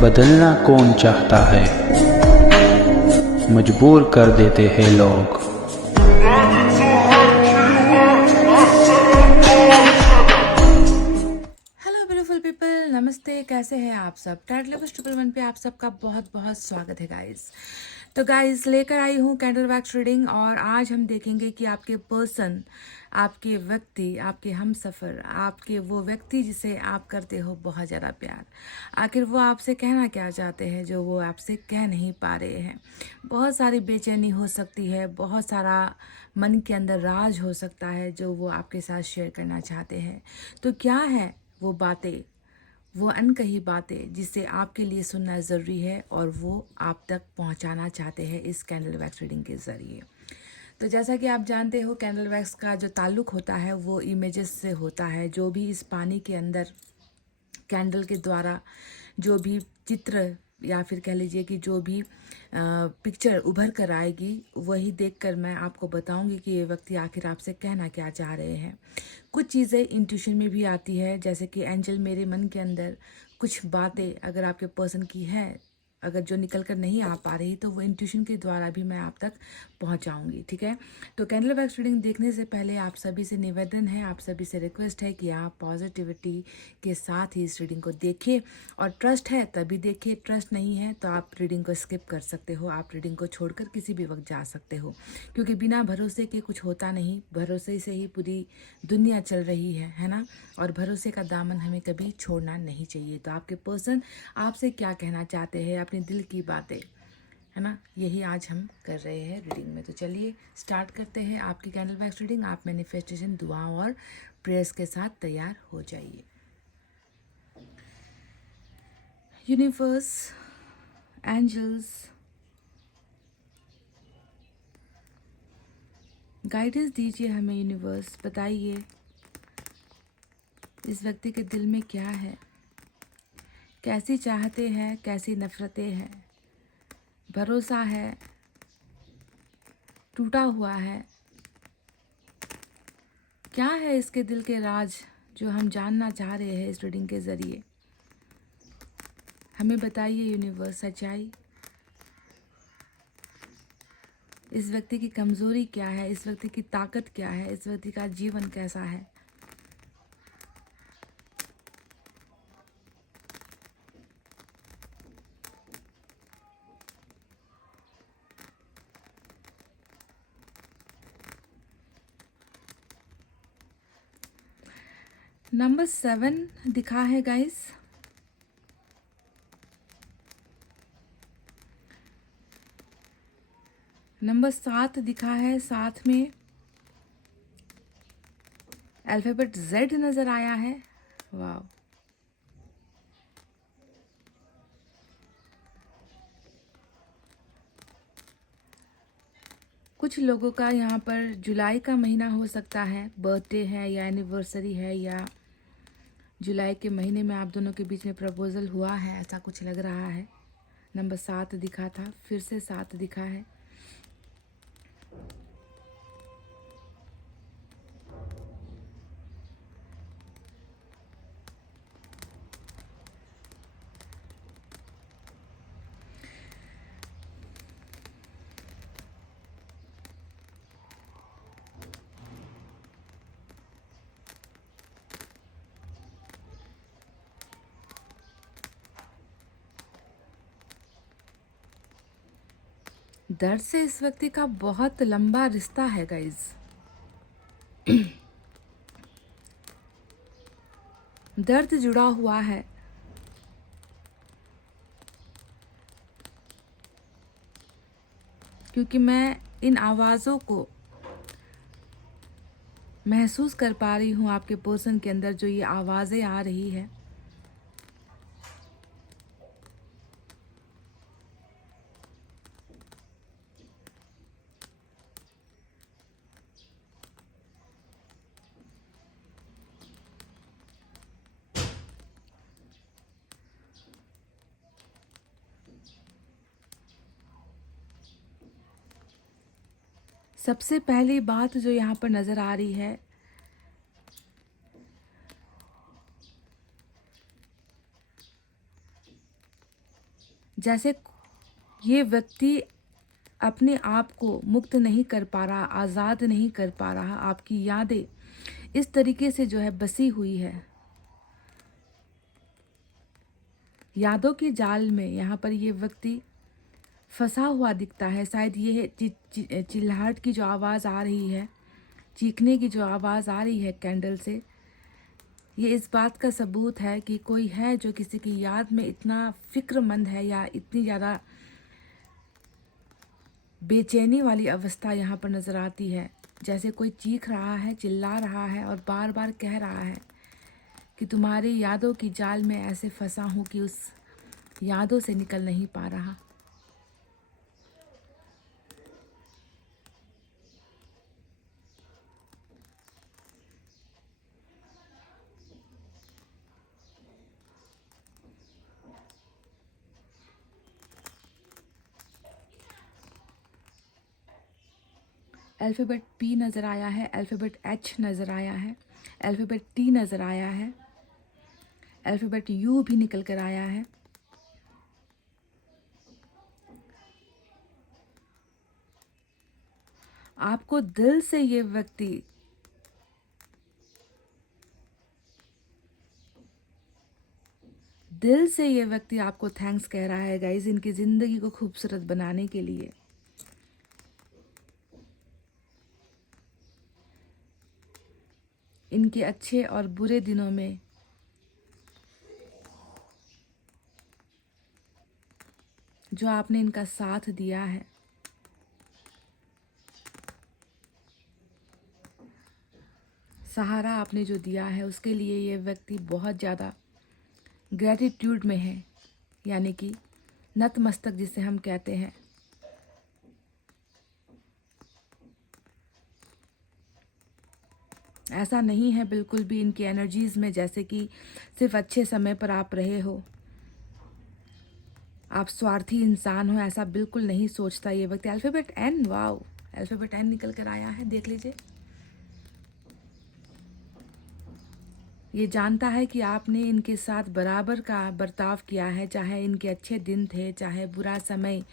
बदलना कौन चाहता है, मजबूर कर देते हैं लोग। हेलो ब्यूटीफुल पीपल, नमस्ते। कैसे हैं आप सब? टाइटल 111 पे आप सबका बहुत बहुत स्वागत है गाइस। तो गाइस, लेकर आई हूँ कैंडल वैक्स रीडिंग और आज हम देखेंगे कि आपके पर्सन, आपके व्यक्ति, आपके हमसफ़र, आपके वो व्यक्ति जिसे आप करते हो बहुत ज़्यादा प्यार, आखिर वो आपसे कहना क्या चाहते हैं जो वो आपसे कह नहीं पा रहे हैं। बहुत सारी बेचैनी हो सकती है, बहुत सारा मन के अंदर राज हो सकता है जो वो आपके साथ शेयर करना चाहते हैं। तो क्या है वो बातें, वो अनकही बातें जिसे आपके लिए सुनना ज़रूरी है और वो आप तक पहुंचाना चाहते हैं इस कैंडल वैक्स रीडिंग के ज़रिए। तो जैसा कि आप जानते हो, कैंडल वैक्स का जो ताल्लुक़ होता है वो इमेजेस से होता है। जो भी इस पानी के अंदर कैंडल के द्वारा जो भी चित्र या फिर कह लीजिए कि जो भी पिक्चर उभर कर आएगी, वही देखकर मैं आपको बताऊंगी कि ये व्यक्ति आखिर आपसे कहना क्या चाह रहे हैं। कुछ चीज़ें इंट्यूशन में भी आती है, जैसे कि एंजल मेरे मन के अंदर कुछ बातें अगर आपके पर्सन की है, अगर जो निकल कर नहीं आ पा रही, तो वो इंट्यूशन के द्वारा भी मैं आप तक पहुंचाऊंगी। ठीक है। तो कैंडल वैक्स रीडिंग देखने से पहले आप सभी से निवेदन है, आप सभी से रिक्वेस्ट है कि आप पॉजिटिविटी के साथ ही इस रीडिंग को देखिए और ट्रस्ट है तभी देखिए, ट्रस्ट नहीं है तो आप रीडिंग को स्किप कर सकते हो, आप रीडिंग को छोड़कर किसी भी वक्त जा सकते हो, क्योंकि बिना भरोसे के कुछ होता नहीं। भरोसे से ही पूरी दुनिया चल रही है ना। और भरोसे का दामन हमें कभी छोड़ना नहीं चाहिए। तो आपके पर्सन आपसे क्या कहना चाहते हैं, अपने दिल की बातें, है ना, यही आज हम कर रहे हैं रीडिंग में। तो चलिए स्टार्ट करते हैं आपकी कैंडल वैक्स रीडिंग। आप मैनिफेस्टेशन, दुआ और प्रेयर्स के साथ तैयार हो जाइए। यूनिवर्स, एंजल्स, गाइडेंस दीजिए हमें। यूनिवर्स, बताइए इस व्यक्ति के दिल में क्या है, कैसी चाहते हैं, कैसी नफरतें हैं, भरोसा है, टूटा हुआ है, क्या है इसके दिल के राज जो हम जानना चाह रहे हैं इस रीडिंग के ज़रिए। हमें बताइए यूनिवर्स, सच्चाई। इस व्यक्ति की कमज़ोरी क्या है, इस व्यक्ति की ताकत क्या है, इस व्यक्ति का जीवन कैसा है। नंबर 7 दिखा है गाइस। नंबर 7 दिखा है, साथ में अल्फ़ाबेट Z नज़र आया है। वाह। कुछ लोगों का यहाँ पर जुलाई का महीना हो सकता है, बर्थडे है या एनिवर्सरी है, या जुलाई के महीने में आप दोनों के बीच में प्रपोजल हुआ है, ऐसा कुछ लग रहा है। नंबर 7 दिखा था, फिर से 7 दिखा है। दर्द से इस व्यक्ति का बहुत लंबा रिश्ता है गाइज। दर्द जुड़ा हुआ है। क्योंकि मैं इन आवाज़ों को महसूस कर पा रही हूँ आपके पर्सन के अंदर, जो ये आवाज़ें आ रही है। सबसे पहली बात जो यहाँ पर नज़र आ रही है, जैसे ये व्यक्ति अपने आप को मुक्त नहीं कर पा रहा, आज़ाद नहीं कर पा रहा। आपकी यादें इस तरीके से जो है बसी हुई है। यादों के जाल में यहाँ पर ये व्यक्ति फंसा हुआ दिखता है। शायद ये चिल्लाहट की जो आवाज़ आ रही है, चीखने की जो आवाज़ आ रही है कैंडल से, ये इस बात का सबूत है कि कोई है जो किसी की याद में इतना फ़िक्रमंद है या इतनी ज़्यादा बेचैनी वाली अवस्था यहाँ पर नज़र आती है। जैसे कोई चीख रहा है, चिल्ला रहा है और बार बार कह रहा है कि तुम्हारी यादों की जाल में ऐसे फंसा हूँ कि उस यादों से निकल नहीं पा रहा। अल्फ़ाबेट P नज़र आया है, अल्फ़ाबेट H नज़र आया है, अल्फ़ाबेट T नज़र आया है, अल्फ़ाबेट U भी निकल कर आया है। आपको दिल से ये व्यक्ति आपको थैंक्स कह रहा है गाइस, इनकी ज़िंदगी को खूबसूरत बनाने के लिए। इनके अच्छे और बुरे दिनों में जो आपने इनका साथ दिया है, सहारा आपने जो दिया है, उसके लिए ये व्यक्ति बहुत ज़्यादा ग्रैटिट्यूड में है, यानी कि नतमस्तक जिसे हम कहते हैं। ऐसा नहीं है बिल्कुल भी इनकी एनर्जीज़ में जैसे कि सिर्फ अच्छे समय पर आप रहे हो, आप स्वार्थी इंसान हो, ऐसा बिल्कुल नहीं सोचता ये व्यक्ति। Alphabet N, wow, alphabet N निकल कर आया है, देख लीजिए। ये जानता है कि आपने इनके साथ बराबर का बर्ताव किया है, चाहे इनके अच्छे दिन थे, चाहे बुरा समय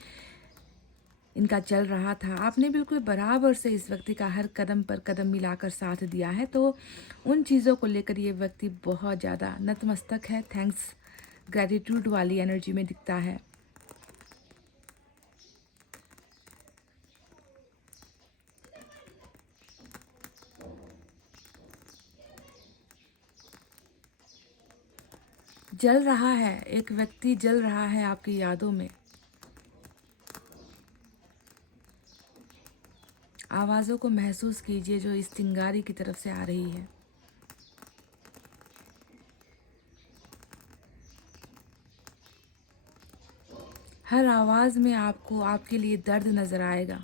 इनका चल रहा था, आपने बिल्कुल बराबर से इस व्यक्ति का हर कदम पर कदम मिलाकर साथ दिया है। तो उन चीज़ों को लेकर ये व्यक्ति बहुत ज़्यादा नतमस्तक है, थैंक्स ग्रैटिट्यूड वाली एनर्जी में दिखता है। जल रहा है, एक व्यक्ति जल रहा है आपकी यादों में। आवाज़ों को महसूस कीजिए जो इस चिंगारी की तरफ से आ रही है। हर आवाज़ में आपको आपके लिए दर्द नज़र आएगा।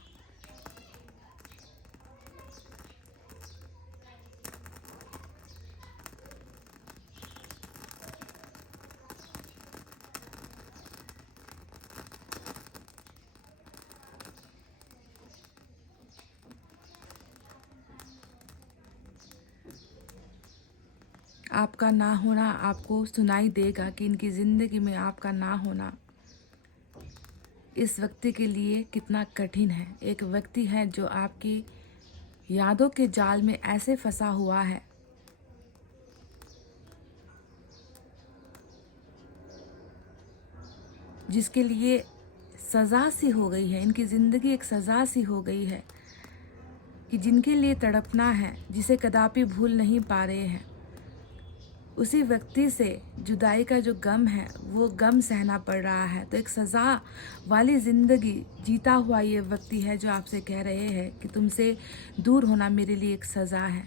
आपका ना होना आपको सुनाई देगा कि इनकी ज़िंदगी में आपका ना होना इस व्यक्ति के लिए कितना कठिन है। एक व्यक्ति है जो आपकी यादों के जाल में ऐसे फंसा हुआ है, जिसके लिए सज़ा सी हो गई है। इनकी ज़िंदगी एक सज़ा सी हो गई है कि जिनके लिए तड़पना है, जिसे कदापि भूल नहीं पा रहे हैं, उसी व्यक्ति से जुदाई का जो गम है वो गम सहना पड़ रहा है। तो एक सज़ा वाली ज़िंदगी जीता हुआ ये व्यक्ति है जो आपसे कह रहे हैं कि तुमसे दूर होना मेरे लिए एक सज़ा है।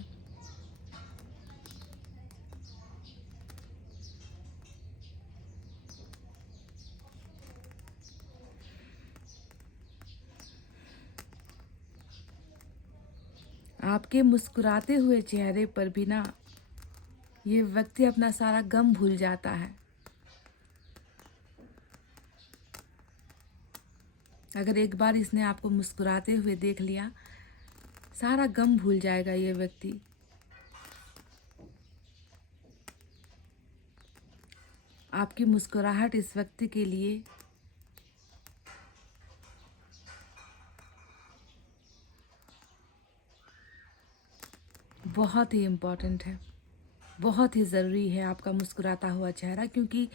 आपके मुस्कुराते हुए चेहरे पर भी ना ये व्यक्ति अपना सारा गम भूल जाता है। अगर एक बार इसने आपको मुस्कुराते हुए देख लिया, सारा गम भूल जाएगा ये व्यक्ति। आपकी मुस्कुराहट इस व्यक्ति के लिए बहुत ही इम्पॉर्टेंट है, बहुत ही ज़रूरी है आपका मुस्कुराता हुआ चेहरा, क्योंकि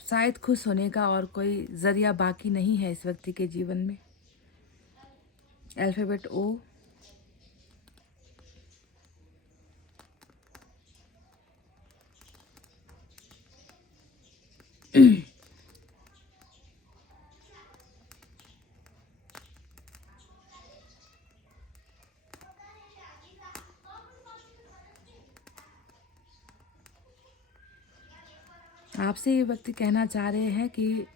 शायद खुश होने का और कोई ज़रिया बाकी नहीं है इस व्यक्ति के जीवन में। अल्फ़ाबेट ओ, आपसे ये व्यक्ति कहना चाह रहे हैं कि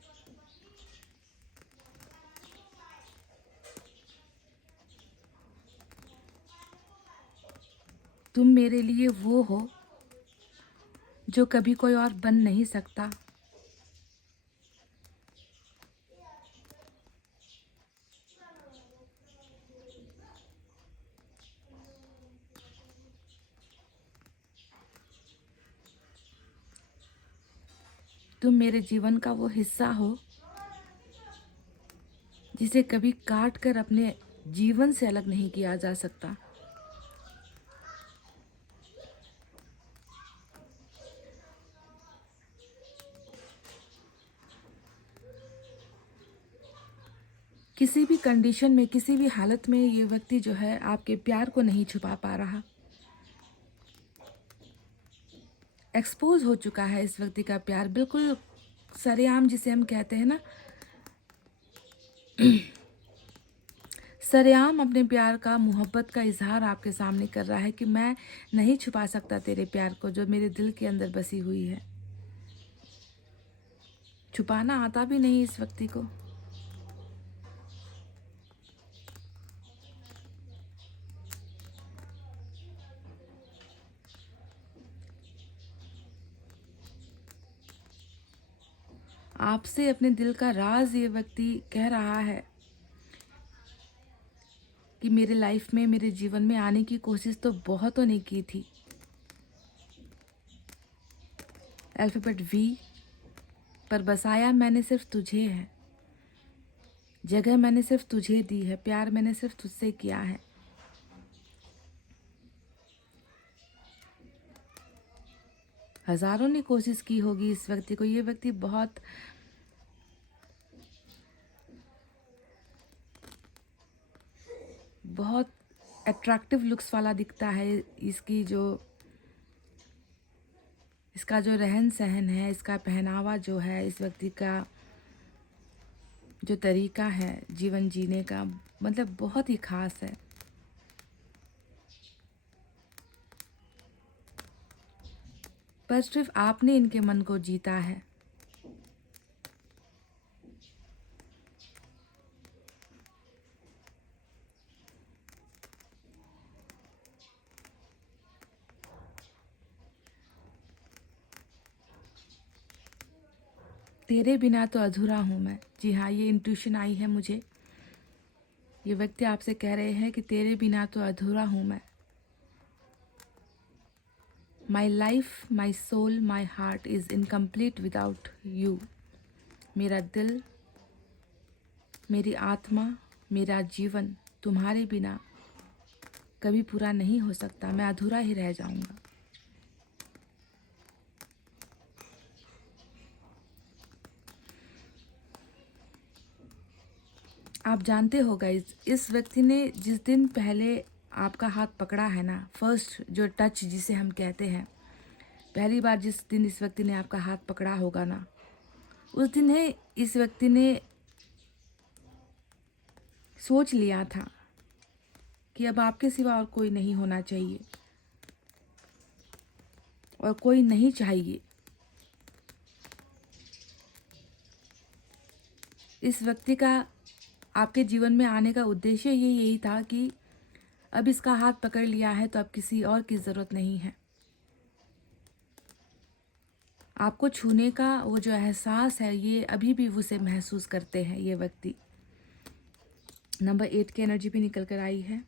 तुम मेरे लिए वो हो जो कभी कोई और बन नहीं सकता। तुम मेरे जीवन का वो हिस्सा हो जिसे कभी काट कर अपने जीवन से अलग नहीं किया जा सकता। किसी भी कंडीशन में, किसी भी हालत में ये व्यक्ति जो है आपके प्यार को नहीं छुपा पा रहा। एक्सपोज हो चुका है इस व्यक्ति का प्यार, बिल्कुल सरेआम, जिसे हम कहते हैं ना, सरेआम अपने प्यार का, मोहब्बत का इजहार आपके सामने कर रहा है कि मैं नहीं छुपा सकता तेरे प्यार को जो मेरे दिल के अंदर बसी हुई है। छुपाना आता भी नहीं इस व्यक्ति को। आपसे अपने दिल का राज ये व्यक्ति कह रहा है कि मेरे लाइफ में, मेरे जीवन में आने की कोशिश तो बहुतों ने की थी। अल्फ़ाबेट वी, पर बसाया मैंने सिर्फ तुझे है। जगह मैंने सिर्फ तुझे दी है, प्यार मैंने सिर्फ तुझसे किया है। हजारों ने कोशिश की होगी इस व्यक्ति को। ये व्यक्ति बहुत बहुत अट्रैक्टिव लुक्स वाला दिखता है। इसका जो रहन सहन है, इसका पहनावा जो है, इस व्यक्ति का जो तरीका है जीवन जीने का, मतलब बहुत ही खास है। पर सिर्फ आपने इनके मन को जीता है। तेरे बिना तो अधूरा हूँ मैं। जी हाँ, ये इंट्यूशन आई है मुझे। ये व्यक्ति आपसे कह रहे हैं कि तेरे बिना तो अधूरा हूँ मैं। My life, my soul, my heart is incomplete without you. मेरा दिल, मेरी आत्मा, मेरा जीवन तुम्हारे बिना कभी पूरा नहीं हो सकता। मैं अधूरा ही रह जाऊंगा। आप जानते हो गाइस, इस व्यक्ति ने जिस दिन पहले आपका हाथ पकड़ा है ना, फर्स्ट जो टच जिसे हम कहते हैं, पहली बार जिस दिन इस व्यक्ति ने आपका हाथ पकड़ा होगा ना, उस दिन है इस व्यक्ति ने सोच लिया था कि अब आपके सिवा और कोई नहीं होना चाहिए और कोई नहीं चाहिए। इस व्यक्ति का आपके जीवन में आने का उद्देश्य यही था कि अब इसका हाथ पकड़ लिया है तो अब किसी और की ज़रूरत नहीं है। आपको छूने का वो जो एहसास है, ये अभी भी उसे महसूस करते हैं ये व्यक्ति। नंबर 8 की एनर्जी भी निकल कर आई है।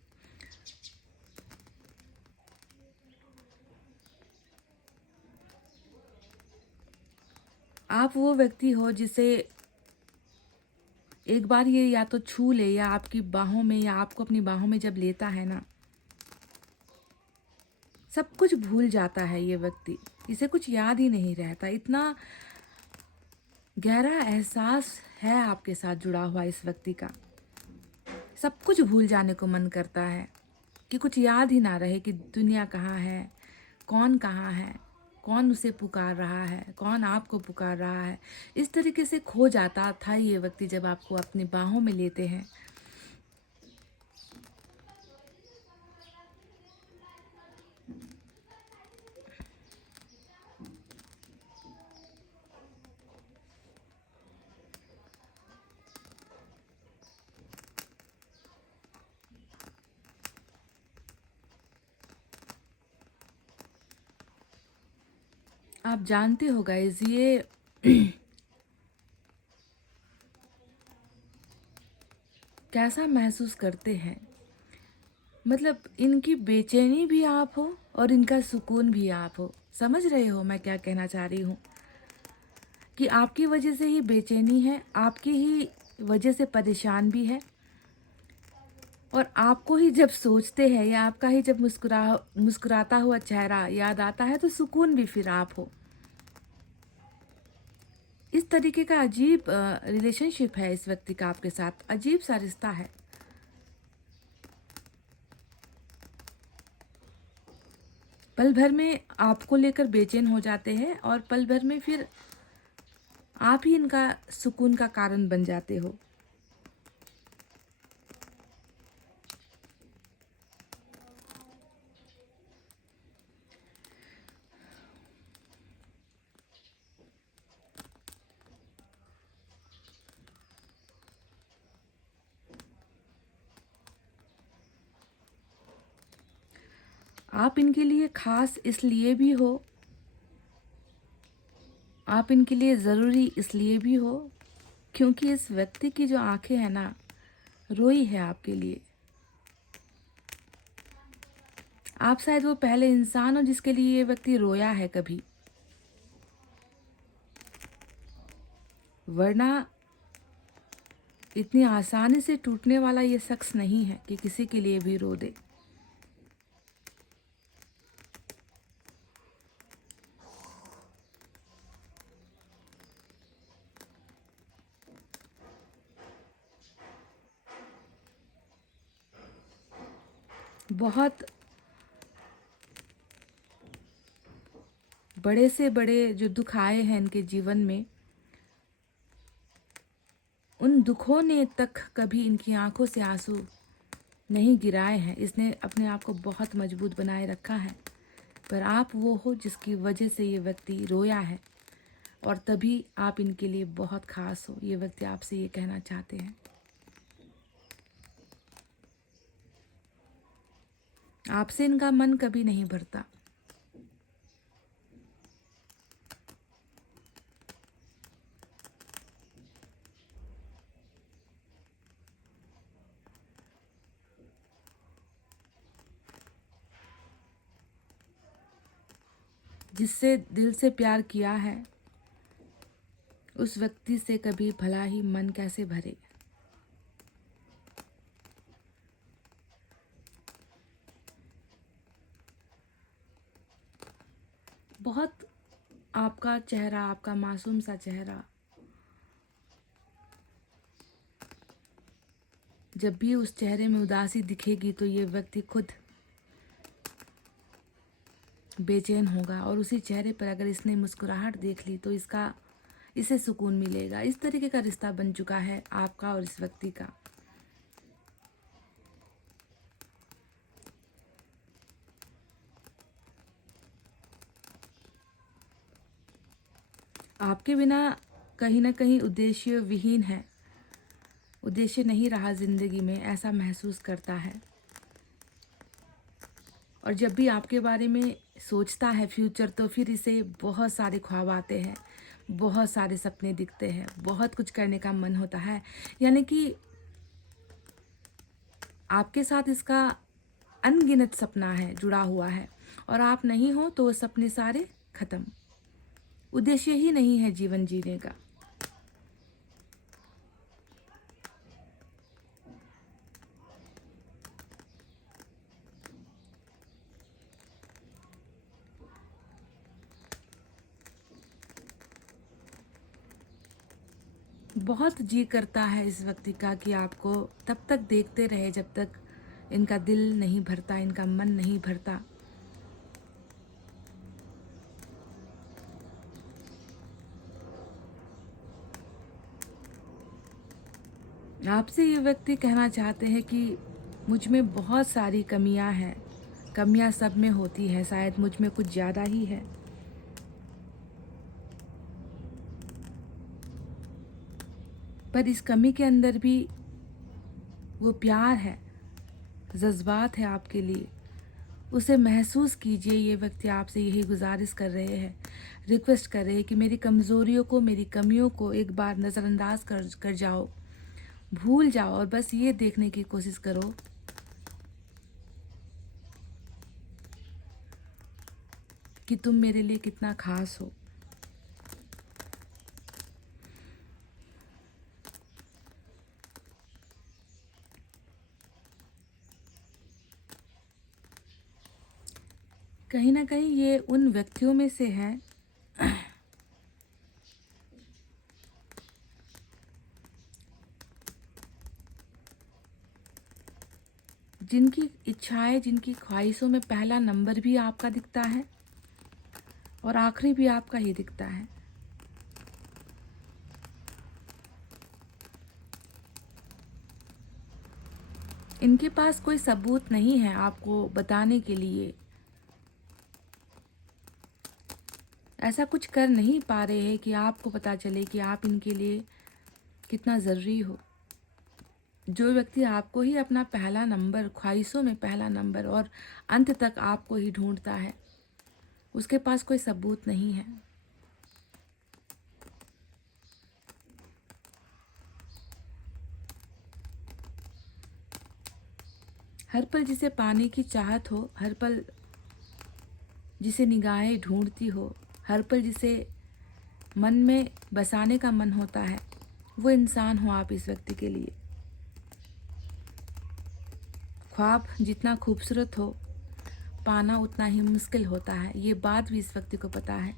आप वो व्यक्ति हो जिसे एक बार ये या तो छू ले या आपकी बाहों में या आपको अपनी बाहों में जब लेता है ना, सब कुछ भूल जाता है ये व्यक्ति। इसे कुछ याद ही नहीं रहता। इतना गहरा एहसास है आपके साथ जुड़ा हुआ इस व्यक्ति का। सब कुछ भूल जाने को मन करता है कि कुछ याद ही ना रहे कि दुनिया कहाँ है, कहाँ है, कौन उसे पुकार रहा है, कौन आपको पुकार रहा है। इस तरीके से खो जाता था ये व्यक्ति जब आपको अपनी बाहों में लेते हैं। आप जानते हो गाइस, ये कैसा महसूस करते हैं। मतलब इनकी बेचैनी भी आप हो और इनका सुकून भी आप हो। समझ रहे हो मैं क्या कहना चाह रही हूँ? कि आपकी वजह से ही बेचैनी है, आपकी ही वजह से परेशान भी है, और आपको ही जब सोचते हैं या आपका ही जब मुस्कुराता हुआ चेहरा याद आता है तो सुकून भी फिर आप हो। इस तरीके का अजीब रिलेशनशिप है इस व्यक्ति का आपके साथ, अजीब सा रिश्ता है। पल भर में आपको लेकर बेचैन हो जाते हैं और पल भर में फिर आप ही इनका सुकून का कारण बन जाते हो। आप इनके लिए खास इसलिए भी हो, आप इनके लिए ज़रूरी इसलिए भी हो क्योंकि इस व्यक्ति की जो आंखें हैं ना, रोई है आपके लिए। आप शायद वो पहले इंसान हो जिसके लिए ये व्यक्ति रोया है कभी, वरना इतनी आसानी से टूटने वाला ये शख्स नहीं है कि किसी के लिए भी रो दे। बहुत बड़े से बड़े जो दुख आए हैं इनके जीवन में, उन दुखों ने तक कभी इनकी आंखों से आंसू नहीं गिराए हैं। इसने अपने आप को बहुत मजबूत बनाए रखा है। पर आप वो हो जिसकी वजह से ये व्यक्ति रोया है, और तभी आप इनके लिए बहुत खास हो। ये व्यक्ति आपसे ये कहना चाहते हैं। आपसे इनका मन कभी नहीं भरता। जिससे दिल से प्यार किया है उस व्यक्ति से कभी भला ही मन कैसे भरे। बहुत आपका चेहरा, आपका मासूम सा चेहरा, जब भी उस चेहरे में उदासी दिखेगी तो ये व्यक्ति खुद बेचैन होगा, और उसी चेहरे पर अगर इसने मुस्कुराहट देख ली तो इसे सुकून मिलेगा। इस तरीके का रिश्ता बन चुका है आपका और इस व्यक्ति का। आपके बिना कहीं ना कहीं उद्देश्य विहीन है, उद्देश्य नहीं रहा जिंदगी में, ऐसा महसूस करता है। और जब भी आपके बारे में सोचता है फ्यूचर, तो फिर इसे बहुत सारे ख्वाब आते हैं, बहुत सारे सपने दिखते हैं, बहुत कुछ करने का मन होता है। यानी कि आपके साथ इसका अनगिनत सपना है जुड़ा हुआ है, और आप नहीं हो तो वो सपने सारे खत्म। उद्देश्य ही नहीं है जीवन जीने का। बहुत जी करता है इस व्यक्ति का कि आपको तब तक देखते रहे जब तक इनका दिल नहीं भरता, इनका मन नहीं भरता। आपसे ये व्यक्ति कहना चाहते हैं कि मुझ में बहुत सारी कमियां हैं। कमियां सब में होती है, शायद मुझ में कुछ ज़्यादा ही है। पर इस कमी के अंदर भी वो प्यार है, जज्बात है आपके लिए। उसे महसूस कीजिए। ये व्यक्ति आपसे यही गुजारिश कर रहे हैं, रिक्वेस्ट कर रहे हैं कि मेरी कमज़ोरियों को, मेरी कमियों को एक बार नज़रअंदाज कर जाओ, भूल जाओ और बस ये देखने की कोशिश करो कि तुम मेरे लिए कितना खास हो। कहीं ना कहीं ये उन व्यक्तियों में से है जिनकी इच्छाएं, जिनकी ख्वाहिशों में पहला नंबर भी आपका दिखता है और आखिरी भी आपका ही दिखता है। इनके पास कोई सबूत नहीं है आपको बताने के लिए। ऐसा कुछ कर नहीं पा रहे हैं कि आपको पता चले कि आप इनके लिए कितना ज़रूरी हो। जो व्यक्ति आपको ही अपना पहला नंबर, ख्वाहिशों में पहला नंबर और अंत तक आपको ही ढूंढता है, उसके पास कोई सबूत नहीं है। हर पल जिसे पाने की चाहत हो, हर पल जिसे निगाहें ढूंढती हो, हर पल जिसे मन में बसाने का मन होता है, वो इंसान हो आप इस व्यक्ति के लिए। ख्वाब जितना खूबसूरत हो, पाना उतना ही मुश्किल होता है। ये बात भी इस व्यक्ति को पता है।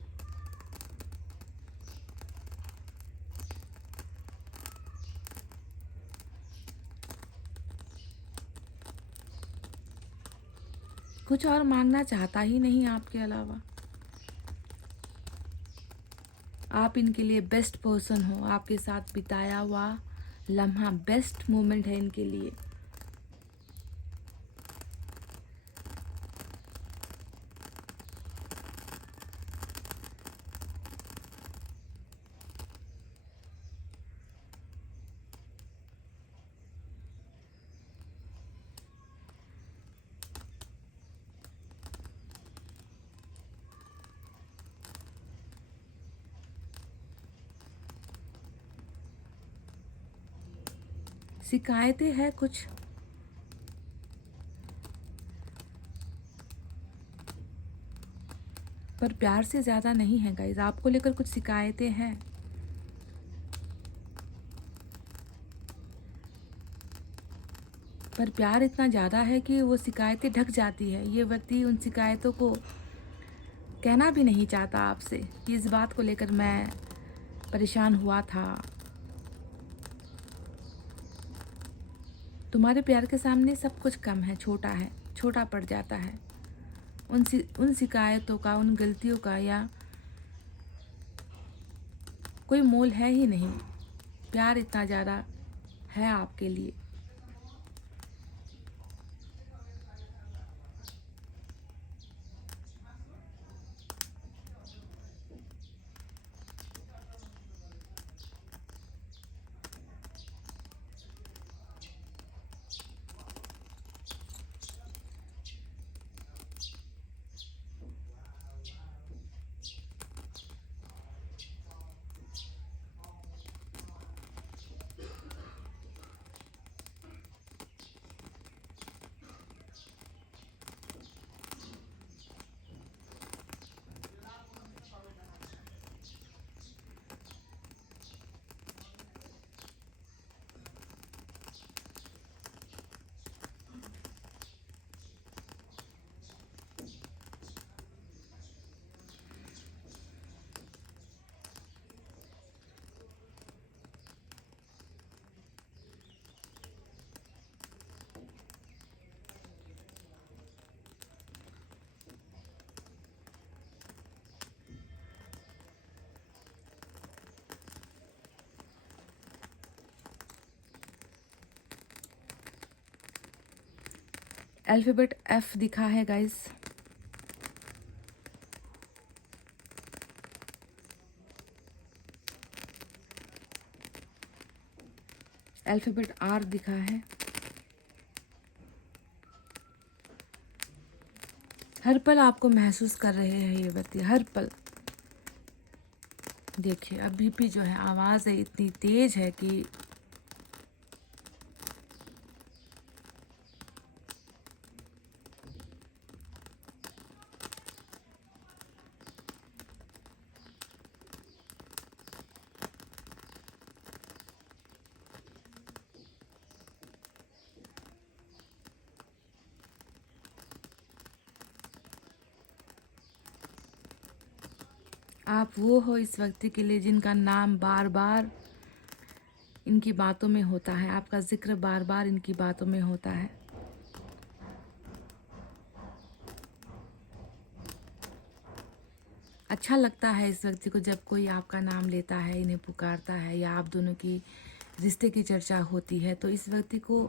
कुछ और मांगना चाहता ही नहीं आपके अलावा। आप इनके लिए बेस्ट पर्सन हो। आपके साथ बिताया हुआ लम्हा बेस्ट मोमेंट है इनके लिए। शिकायतें हैं कुछ, पर प्यार से ज़्यादा नहीं है गाइज। आपको लेकर कुछ शिकायतें हैं, पर प्यार इतना ज़्यादा है कि वो शिकायतें ढक जाती है। ये व्यक्ति उन शिकायतों को कहना भी नहीं चाहता आपसे कि इस बात को लेकर मैं परेशान हुआ था। तुम्हारे प्यार के सामने सब कुछ कम है, छोटा है, छोटा पड़ जाता है। उन शिकायतों का, उन गलतियों का या कोई मोल है ही नहीं। प्यार इतना ज़्यादा है आपके लिए। अल्फ़ाबेट F दिखा है गाइस। अल्फ़ाबेट R दिखा है। हर पल आपको महसूस कर रहे हैं ये व्यक्ति, हर पल। देखिए अभी भी जो है आवाज़ है इतनी तेज है कि आप वो हो इस व्यक्ति के लिए जिनका नाम बार बार इनकी बातों में होता है, आपका जिक्र बार बार इनकी बातों में होता है। अच्छा लगता है इस व्यक्ति को जब कोई आपका नाम लेता है, इन्हें पुकारता है या आप दोनों की रिश्ते की चर्चा होती है, तो इस व्यक्ति को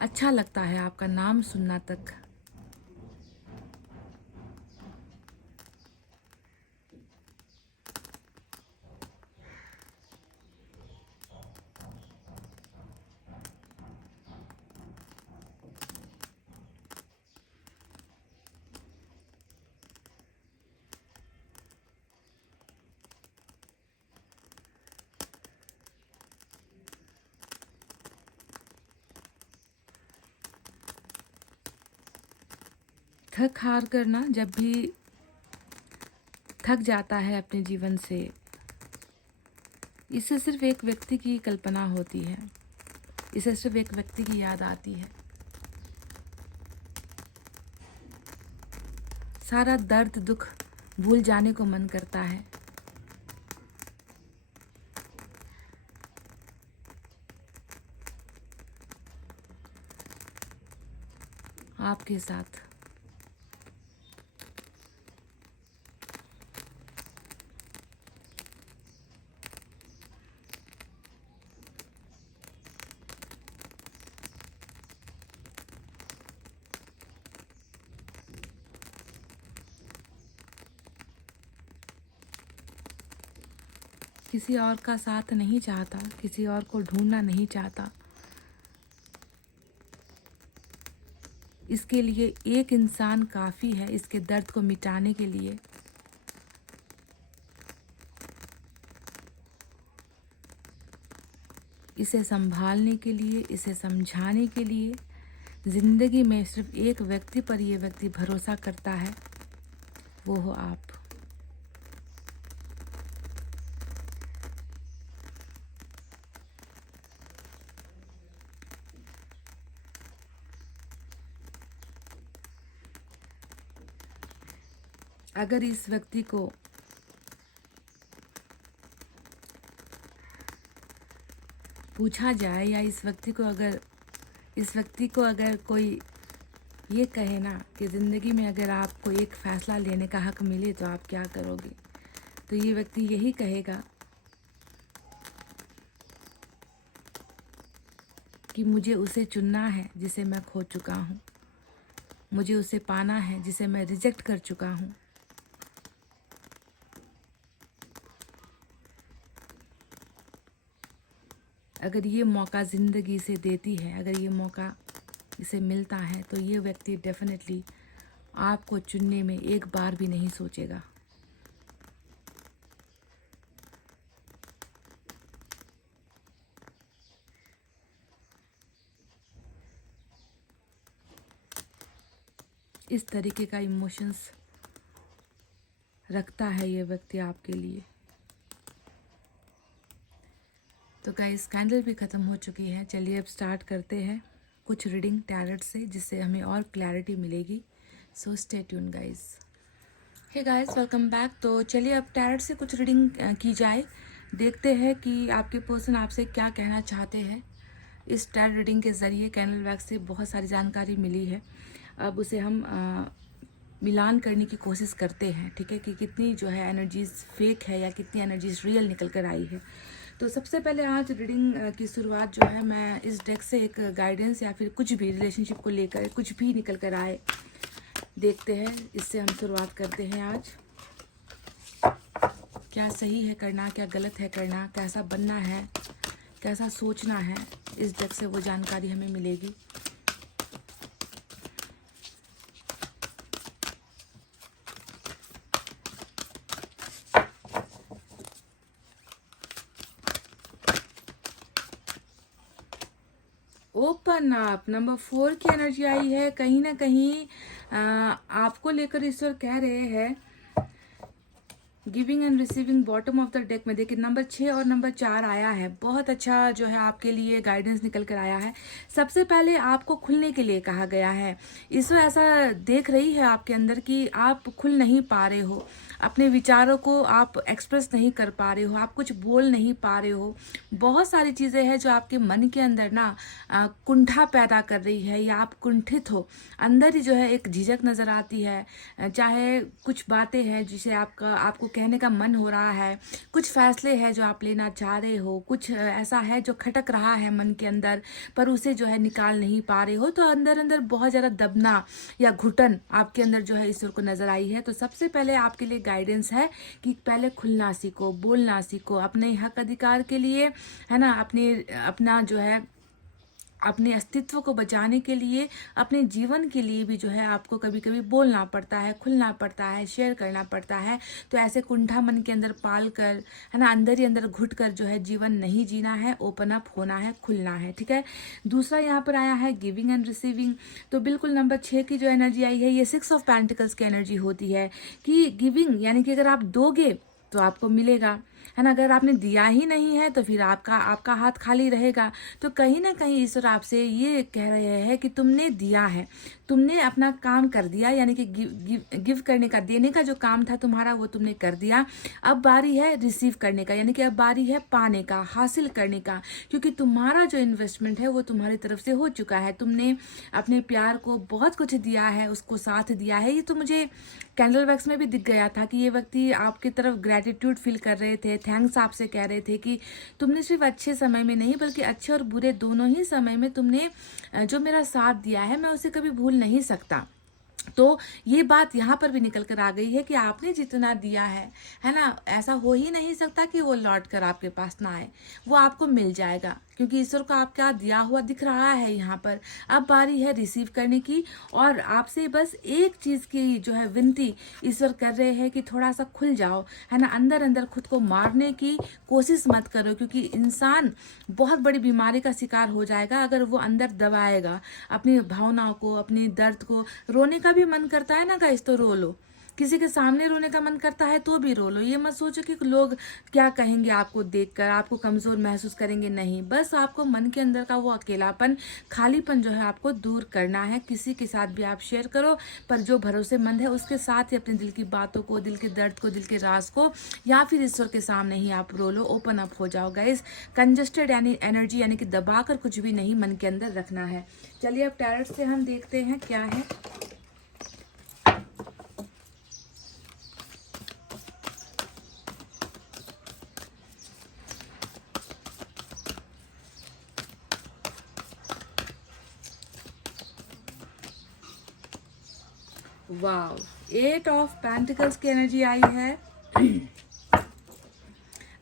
अच्छा लगता है आपका नाम सुनना तक। थक हार कर ना जब भी थक जाता है अपने जीवन से, इसे सिर्फ एक व्यक्ति की कल्पना होती है, इसे सिर्फ एक व्यक्ति की याद आती है। सारा दर्द दुख भूल जाने को मन करता है। आपके साथ किसी और का साथ नहीं चाहता, किसी और को ढूंढना नहीं चाहता। इसके लिए एक इंसान काफ़ी है, इसके दर्द को मिटाने के लिए। इसे संभालने के लिए, इसे समझाने के लिए। ज़िंदगी में सिर्फ एक व्यक्ति पर ये व्यक्ति भरोसा करता है, वो हो आप। अगर इस व्यक्ति को पूछा जाए या इस व्यक्ति को अगर कोई ये कहे ना कि ज़िंदगी में अगर आपको एक फ़ैसला लेने का हक मिले तो आप क्या करोगे, तो ये व्यक्ति यही कहेगा कि मुझे उसे चुनना है जिसे मैं खो चुका हूँ, मुझे उसे पाना है जिसे मैं रिजेक्ट कर चुका हूँ। अगर ये मौका ज़िंदगी से देती है, अगर ये मौका इसे मिलता है, तो ये व्यक्ति डेफिनेटली आपको चुनने में एक बार भी नहीं सोचेगा। इस तरीके का इमोशंस रखता है ये व्यक्ति आपके लिए। तो गाइस कैंडल भी ख़त्म हो चुकी है। चलिए अब स्टार्ट करते हैं कुछ रीडिंग टैरोट से, जिससे हमें और क्लैरिटी मिलेगी। So stay tune guys. Hey guys, welcome back. तो चलिए अब टैरोट से कुछ रीडिंग की जाए। देखते हैं कि आपके पर्सन आपसे क्या कहना चाहते हैं। इस टैरोट रीडिंग के ज़रिए कैंडल वैक्स से बहुत सारी जानकारी मिली है। अब उसे हम मिलान करने की कोशिश करते हैं, ठीक है, कि कितनी जो है एनर्जीज़ फेक है या कितनी एनर्जीज़ रियल निकल कर आई है। तो सबसे पहले आज रीडिंग की शुरुआत जो है मैं इस डेक से एक गाइडेंस या फिर कुछ भी रिलेशनशिप को लेकर कुछ भी निकल कर आए देखते हैं। इससे हम शुरुआत करते हैं आज। क्या सही है करना, क्या गलत है करना, कैसा बनना है, कैसा सोचना है, इस डेक से वो जानकारी हमें मिलेगी। ओपन अप नंबर 4 की एनर्जी आई है। कहीं ना कहीं आपको लेकर ईश्वर कह रहे हैं giving and receiving. Bottom of the deck में देखिए नंबर 6 और नंबर 4 आया है। बहुत अच्छा जो है आपके लिए गाइडेंस निकल कर आया है। सबसे पहले आपको खुलने के लिए कहा गया है। ईश्वर ऐसा देख रही है आपके अंदर कि आप खुल नहीं पा रहे हो, अपने विचारों को आप एक्सप्रेस नहीं कर पा रहे हो, आप कुछ बोल नहीं पा रहे हो। बहुत सारी चीज़ें हैं जो आपके मन के अंदर ना कुंठा पैदा कर रही है या आप कुंठित हो। अंदर ही जो है एक झिझक नज़र आती है। चाहे कुछ बातें हैं जिसे आपको कहने का मन हो रहा है, कुछ फैसले हैं जो आप लेना चाह रहे हो, कुछ ऐसा है जो खटक रहा है मन के अंदर पर उसे जो है निकाल नहीं पा रहे हो। तो अंदर अंदर बहुत ज़्यादा दबना या घुटन आपके अंदर जो है ईश्वर को नज़र आई है। तो सबसे पहले आपके लिए गाइडेंस है कि पहले खुलना सीखो, बोलना सीखो, अपने हक अधिकार के लिए, है ना, अपना जो है अपने अस्तित्व को बचाने के लिए, अपने जीवन के लिए भी जो है आपको कभी कभी बोलना पड़ता है, खुलना पड़ता है, शेयर करना पड़ता है। तो ऐसे कुंठा मन के अंदर पाल कर, है ना, अंदर ही अंदर घुट कर जो है जीवन नहीं जीना है, ओपन अप होना है, खुलना है। ठीक है। दूसरा यहाँ पर आया है गिविंग एंड रिसीविंग। तो बिल्कुल नंबर 6 की जो एनर्जी आई है ये 6 ऑफ पेंटिकल्स की एनर्जी होती है कि गिविंग यानी कि अगर आप दोगे तो आपको मिलेगा, है ना। अगर आपने दिया ही नहीं है तो फिर आपका हाथ खाली रहेगा। तो कहीं ना कहीं ईश्वर आपसे ये कह रहे हैं कि तुमने दिया है, तुमने अपना काम कर दिया, यानी कि गिव करने का, देने का जो काम था तुम्हारा वो तुमने कर दिया। अब बारी है रिसीव करने का, यानी कि अब बारी है पाने का, हासिल करने का। क्योंकि तुम्हारा जो इन्वेस्टमेंट है वो तुम्हारी तरफ से हो चुका है। तुमने अपने प्यार को बहुत कुछ दिया है, उसको साथ दिया है। ये तो मुझे कैंडल वैक्स में भी दिख गया था कि ये व्यक्ति आपकी तरफ ग्रेटिट्यूड फील कर रहे थे, थैंक्स आपसे कह रहे थे कि तुमने सिर्फ अच्छे समय में नहीं बल्कि अच्छे और बुरे दोनों ही समय में तुमने जो मेरा साथ दिया है मैं उसे कभी भूल नहीं सकता। तो ये बात यहाँ पर भी निकल कर आ गई है कि आपने जितना दिया है ना, ऐसा हो ही नहीं सकता कि वो लौट कर आपके पास ना आए। वो आपको मिल जाएगा क्योंकि ईश्वर को आपका दिया हुआ दिख रहा है यहाँ पर। अब बारी है रिसीव करने की और आपसे बस एक चीज़ की जो है विनती ईश्वर कर रहे हैं कि थोड़ा सा खुल जाओ, है ना। अंदर अंदर खुद को मारने की कोशिश मत करो क्योंकि इंसान बहुत बड़ी बीमारी का शिकार हो जाएगा अगर वो अंदर दबाएगा अपनी भावनाओं को, अपनी दर्द को। रोने का भी मन करता है ना गाइस तो रो लो, किसी के सामने रोने का मन करता है तो भी रो लो। ये मत सोचो कि लोग क्या कहेंगे आपको देखकर, आपको कमजोर महसूस करेंगे, नहीं। बस आपको मन के अंदर का वो अकेलापन, खालीपन जो है आपको दूर करना है। किसी के साथ भी आप शेयर करो पर जो भरोसेमंद है उसके साथ ही अपने दिल की बातों को, दिल के दर्द को, दिल के राज को या फिर ईश्वर के सामने ही आप रो लो, ओपन अप हो जाओ गाइस। कंजस्टेड यानी एनर्जी यानी कि दबाकर कुछ भी नहीं मन के अंदर रखना है। चलिए अब टैरोट से हम देखते हैं क्या है। वाव, 8 ऑफ पेंटिकल्स की एनर्जी आई है।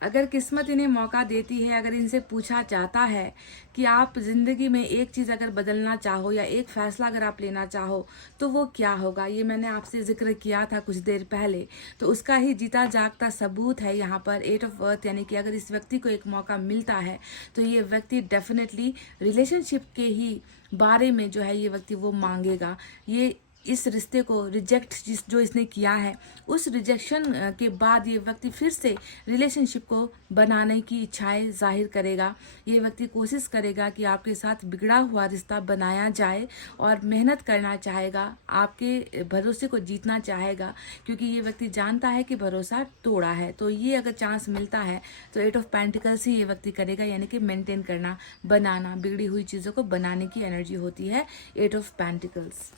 अगर किस्मत इन्हें मौका देती है, अगर इनसे पूछा जाता है कि आप जिंदगी में एक चीज़ अगर बदलना चाहो या एक फैसला अगर आप लेना चाहो तो वो क्या होगा, ये मैंने आपसे जिक्र किया था कुछ देर पहले। तो उसका ही जीता जागता सबूत है यहाँ पर 8 ऑफ अर्थ। यानी कि अगर इस व्यक्ति को एक मौका मिलता है तो ये व्यक्ति डेफिनेटली रिलेशनशिप के ही बारे में जो है ये व्यक्ति वो मांगेगा। ये इस रिश्ते को रिजेक्ट जो इसने किया है उस रिजेक्शन के बाद ये व्यक्ति फिर से रिलेशनशिप को बनाने की इच्छाएं जाहिर करेगा। ये व्यक्ति कोशिश करेगा कि आपके साथ बिगड़ा हुआ रिश्ता बनाया जाए और मेहनत करना चाहेगा, आपके भरोसे को जीतना चाहेगा क्योंकि ये व्यक्ति जानता है कि भरोसा तोड़ा है। तो ये अगर चांस मिलता है तो 8 ऑफ पेंटिकल्स ही ये व्यक्ति करेगा, यानी कि मेंटेन करना, बनाना, बिगड़ी हुई चीज़ों को बनाने की एनर्जी होती है 8 of pentacles.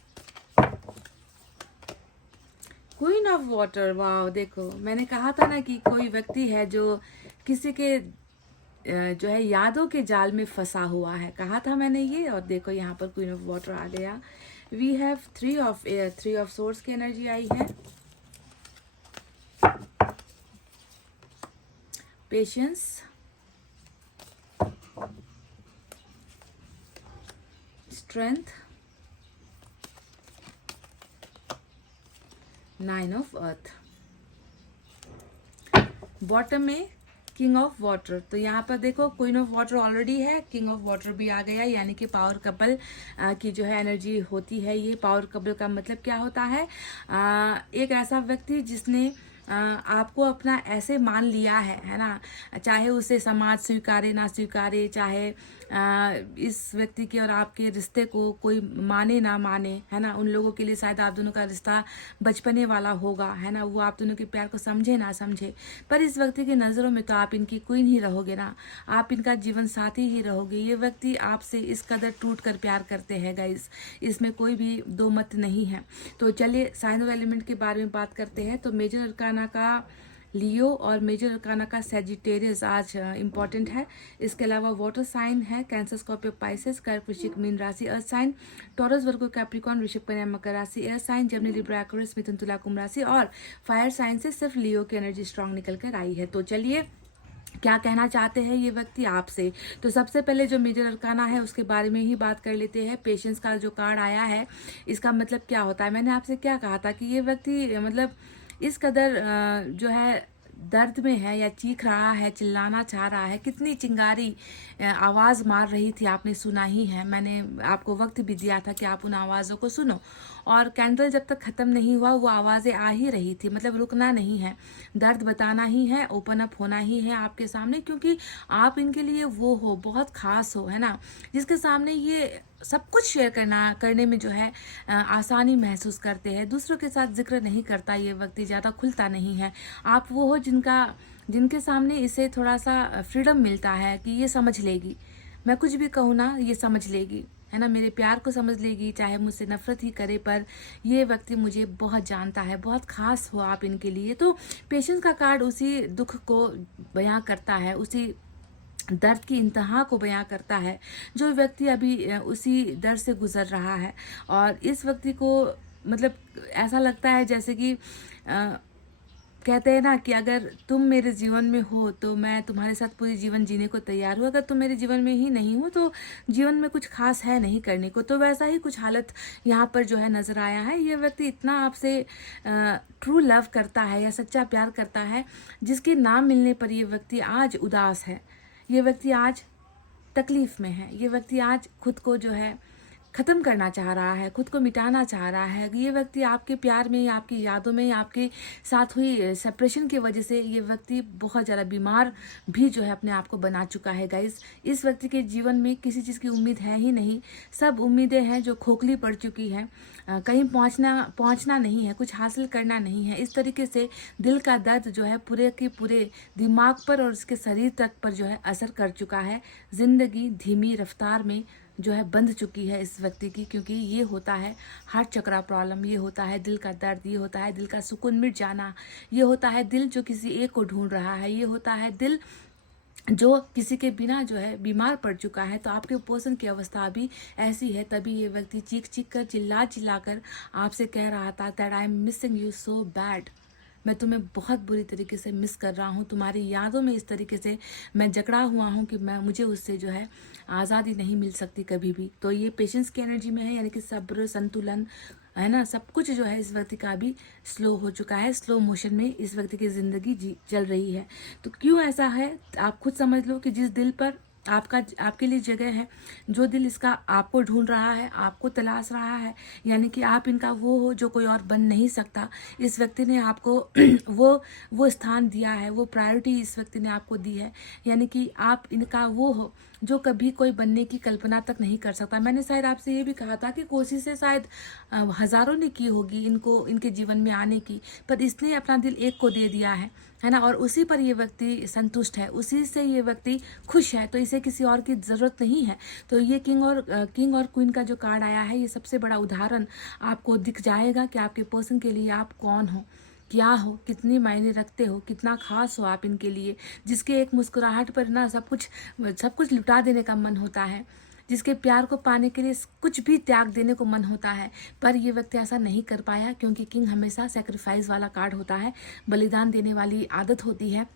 Queen of water, वाह देखो मैंने कहा था ना कि कोई व्यक्ति है जो किसी के जो है यादों के जाल में फंसा हुआ है, कहा था मैंने ये। और देखो यहाँ पर क्वीन ऑफ वाटर आ गया। We have three of air, three of source की एनर्जी आई है। Patience, strength, nine of earth. Bottom में किंग ऑफ वाटर। तो यहाँ पर देखो क्वीन ऑफ वाटर ऑलरेडी है, किंग ऑफ वाटर भी आ गया, यानी कि पावर कपल की जो है एनर्जी होती है। ये पावर कपल का मतलब क्या होता है? एक ऐसा व्यक्ति जिसने आपको अपना ऐसे मान लिया है ना, चाहे उसे समाज स्वीकारे ना स्वीकारे, चाहे इस व्यक्ति के और आपके रिश्ते को कोई माने ना माने, है ना, उन लोगों के लिए शायद आप दोनों का रिश्ता बचपने वाला होगा, है ना, वो आप दोनों के प्यार को समझे ना समझे, पर इस व्यक्ति की नज़रों में तो आप इनकी क्वीन ही रहोगे ना, आप इनका जीवन साथी ही रहोगे। ये व्यक्ति आपसे इस कदर टूट कर प्यार करते हैं गाइस, इसमें कोई भी दो मत नहीं है। तो चलिए साइन ऑफ एलिमेंट के बारे में बात करते हैं। तो मेजर अरकाना का लियो और मेजर अरकाना का सेजिटेरियस आज इम्पॉर्टेंट है। इसके अलावा वाटर साइन है कैंसर, स्कॉर्पियो, पाइसेस, कर्क, वृश्चिक, मीन राशि earth sign, Taurus, Virgo, Capricorn, वृषभ, कन्या, मकर राशि air sign, Gemini, Libra, Aquarius, मिथुन, तुला, कुंभ राशि। और फायर साइन से सिर्फ लियो की एनर्जी स्ट्रांग निकल कर आई है। तो चलिए क्या कहना चाहते हैं ये व्यक्ति आपसे। तो सबसे पहले जो मेजर अरकाना है उसके बारे में ही बात कर लेते हैं। पेशेंस का जो कार्ड आया है, इसका मतलब क्या होता है? मैंने आपसे क्या कहा था कि ये व्यक्ति मतलब इस कदर जो है दर्द में है, या चीख रहा है, चिल्लाना चाह रहा है। कितनी चिंगारी आवाज़ मार रही थी, आपने सुना ही है। मैंने आपको वक्त भी दिया था कि आप उन आवाज़ों को सुनो। और कैंडल जब तक ख़त्म नहीं हुआ वो आवाज़ें आ ही रही थी, मतलब रुकना नहीं है, दर्द बताना ही है, ओपन अप होना ही है आपके सामने, क्योंकि आप इनके लिए वो हो, बहुत खास हो, है ना, जिसके सामने ये सब कुछ शेयर करने में जो है आसानी महसूस करते हैं। दूसरों के साथ जिक्र नहीं करता ये व्यक्ति, ज़्यादा खुलता नहीं है। आप वो हो जिनके सामने इसे थोड़ा सा फ्रीडम मिलता है कि ये समझ लेगी, मैं कुछ भी कहूँ ना ये समझ लेगी, है ना, मेरे प्यार को समझ लेगी, चाहे मुझसे नफरत ही करे, पर ये व्यक्ति मुझे बहुत जानता है, बहुत खास हो आप इनके लिए। तो पेशेंस का कार्ड उसी दुख को बयां करता है, उसी दर्द की इंतहा को बयां करता है जो व्यक्ति अभी उसी दर्द से गुजर रहा है। और इस व्यक्ति को मतलब ऐसा लगता है जैसे कि कहते हैं ना कि अगर तुम मेरे जीवन में हो तो मैं तुम्हारे साथ पूरी जीवन जीने को तैयार हूँ, अगर तुम मेरे जीवन में ही नहीं हो तो जीवन में कुछ खास है नहीं करने को। तो वैसा ही कुछ हालत यहाँ पर जो है नज़र आया है। ये व्यक्ति इतना आपसे ट्रू लव करता है या सच्चा प्यार करता है, जिसके नाम मिलने पर ये व्यक्ति आज उदास है, ये व्यक्ति आज तकलीफ़ में है, ये व्यक्ति आज खुद को जो है ख़त्म करना चाह रहा है, खुद को मिटाना चाह रहा है। ये व्यक्ति आपके प्यार में, आपकी यादों में, आपके साथ हुई सेपरेशन की वजह से ये व्यक्ति बहुत ज़्यादा बीमार भी जो है अपने आप को बना चुका है गाइस। इस व्यक्ति के जीवन में किसी चीज़ की उम्मीद है ही नहीं, सब उम्मीदें हैं जो खोखली पड़ चुकी हैं, कहीं पहुंचना नहीं है, कुछ हासिल करना नहीं है। इस तरीके से दिल का दर्द जो है पूरे के पूरे दिमाग पर और उसके शरीर तक पर जो है असर कर चुका है। ज़िंदगी धीमी रफ्तार में जो है बंध चुकी है इस व्यक्ति की, क्योंकि ये होता है हार्ट चक्रा प्रॉब्लम, ये होता है दिल का दर्द, ये होता है दिल का सुकून मिट जाना, ये होता है दिल जो किसी एक को ढूंढ रहा है, ये होता है दिल जो किसी के बिना जो है बीमार पड़ चुका है। तो आपके पोषण की अवस्था भी ऐसी है, तभी ये व्यक्ति चीख चीख कर चिल्ला कर आपसे कह रहा था that I am missing you so bad, मैं तुम्हें बहुत बुरी तरीके से मिस कर रहा हूँ, तुम्हारी यादों में इस तरीके से मैं जकड़ा हुआ हूँ कि मुझे उससे जो है आज़ादी नहीं मिल सकती कभी भी। तो ये पेशेंस की एनर्जी में है, यानी कि सब्र, संतुलन, है ना, सब कुछ जो है इस व्यक्ति का भी स्लो हो चुका है, स्लो मोशन में इस व्यक्ति की ज़िंदगी चल रही है। तो क्यों ऐसा है आप खुद समझ लो कि जिस दिल पर आपके लिए जगह है, जो दिल इसका आपको ढूंढ रहा है, आपको तलाश रहा है, यानी कि आप इनका वो हो जो कोई और बन नहीं सकता। इस व्यक्ति ने आपको वो स्थान दिया है, वो प्रायोरिटी इस व्यक्ति ने आपको दी है, यानी कि आप इनका वो हो जो कभी कोई बनने की कल्पना तक नहीं कर सकता। मैंने शायद आपसे ये भी कहा था कि कोशिशें शायद हज़ारों ने की होगी इनको इनके जीवन में आने की, पर इसने अपना दिल एक को दे दिया है ना, और उसी पर ये व्यक्ति संतुष्ट है, उसी से ये व्यक्ति खुश है, तो इसे किसी और की ज़रूरत नहीं है। तो ये किंग और क्वीन का जो कार्ड आया है, ये सबसे बड़ा उदाहरण आपको दिख जाएगा कि आपके पर्सन के लिए आप कौन हो, क्या हो, कितनी मायने रखते हो, कितना खास हो आप इनके लिए, जिसके एक मुस्कुराहट पर ना सब कुछ लुटा देने का मन होता है, जिसके प्यार को पाने के लिए कुछ भी त्याग देने को मन होता है। पर ये व्यक्ति ऐसा नहीं कर पाया, क्योंकि किंग हमेशा सेक्रीफाइस वाला कार्ड होता है, बलिदान देने वाली आदत होती है।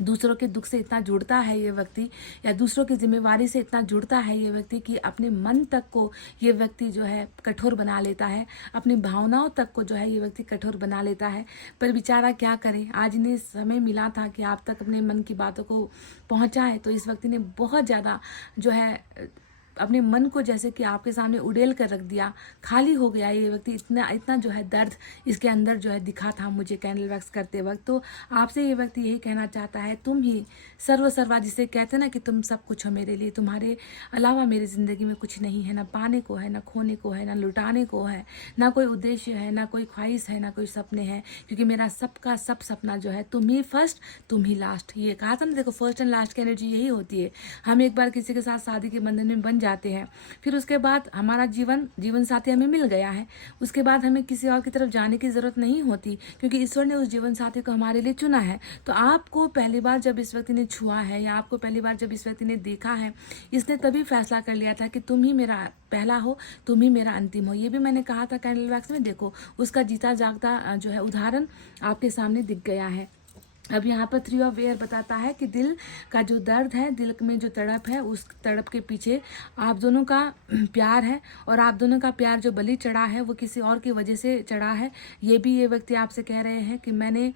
दूसरों के दुख से इतना जुड़ता है ये व्यक्ति, या दूसरों की जिम्मेवारी से इतना जुड़ता है ये व्यक्ति कि अपने मन तक को ये व्यक्ति जो है कठोर बना लेता है, अपनी भावनाओं तक को जो है ये व्यक्ति कठोर बना लेता है। पर बेचारा क्या करे, आज इन्हें समय मिला था कि आप तक अपने मन की बातों को पहुंचाए, तो इस व्यक्ति ने बहुत ज़्यादा जो है अपने मन को जैसे कि आपके सामने उड़ेल कर रख दिया, खाली हो गया ये व्यक्ति। इतना इतना जो है दर्द इसके अंदर जो है दिखा था मुझे कैंडल वैक्स करते वक्त। तो आपसे ये व्यक्ति यही कहना चाहता है, तुम ही सर्वा, जिसे कहते हैं ना कि तुम सब कुछ हो मेरे लिए, तुम्हारे अलावा मेरी ज़िंदगी में कुछ नहीं है, ना पाने को है, ना खोने को है, ना लुटाने को है, ना कोई उद्देश्य है, ना कोई ख्वाहिश है, ना कोई सपने हैं, क्योंकि मेरा सबका सब सपना जो है तुम ही फर्स्ट, तुम ही लास्ट। ये कहा था ना, देखो फर्स्ट एंड लास्ट की एनर्जी यही होती है। हम एक बार किसी के साथ शादी के बंधन में बन जाते हैं, फिर उसके बाद हमारा जीवन साथी हमें मिल गया है, उसके बाद हमें किसी और की तरफ जाने की ज़रूरत नहीं होती, क्योंकि ईश्वर ने उस जीवन साथी को हमारे लिए चुना है। तो आपको पहली बार जब इस व्यक्ति ने छुआ है, या आपको पहली बार जब इस व्यक्ति ने देखा है, इसने तभी फैसला कर लिया था कि तुम ही मेरा पहला हो, तुम ही मेरा अंतिम हो। ये भी मैंने कहा था कैंडल वैक्स में, देखो उसका जीता जागता जो है उदाहरण आपके सामने दिख गया है। अब यहाँ पर 3 ऑफ एयर बताता है कि दिल का जो दर्द है, दिल में जो तड़प है, उस तड़प के पीछे आप दोनों का प्यार है, और आप दोनों का प्यार जो बलि चढ़ा है वो किसी और की वजह से चढ़ा है। ये भी ये व्यक्ति आपसे कह रहे हैं कि मैंने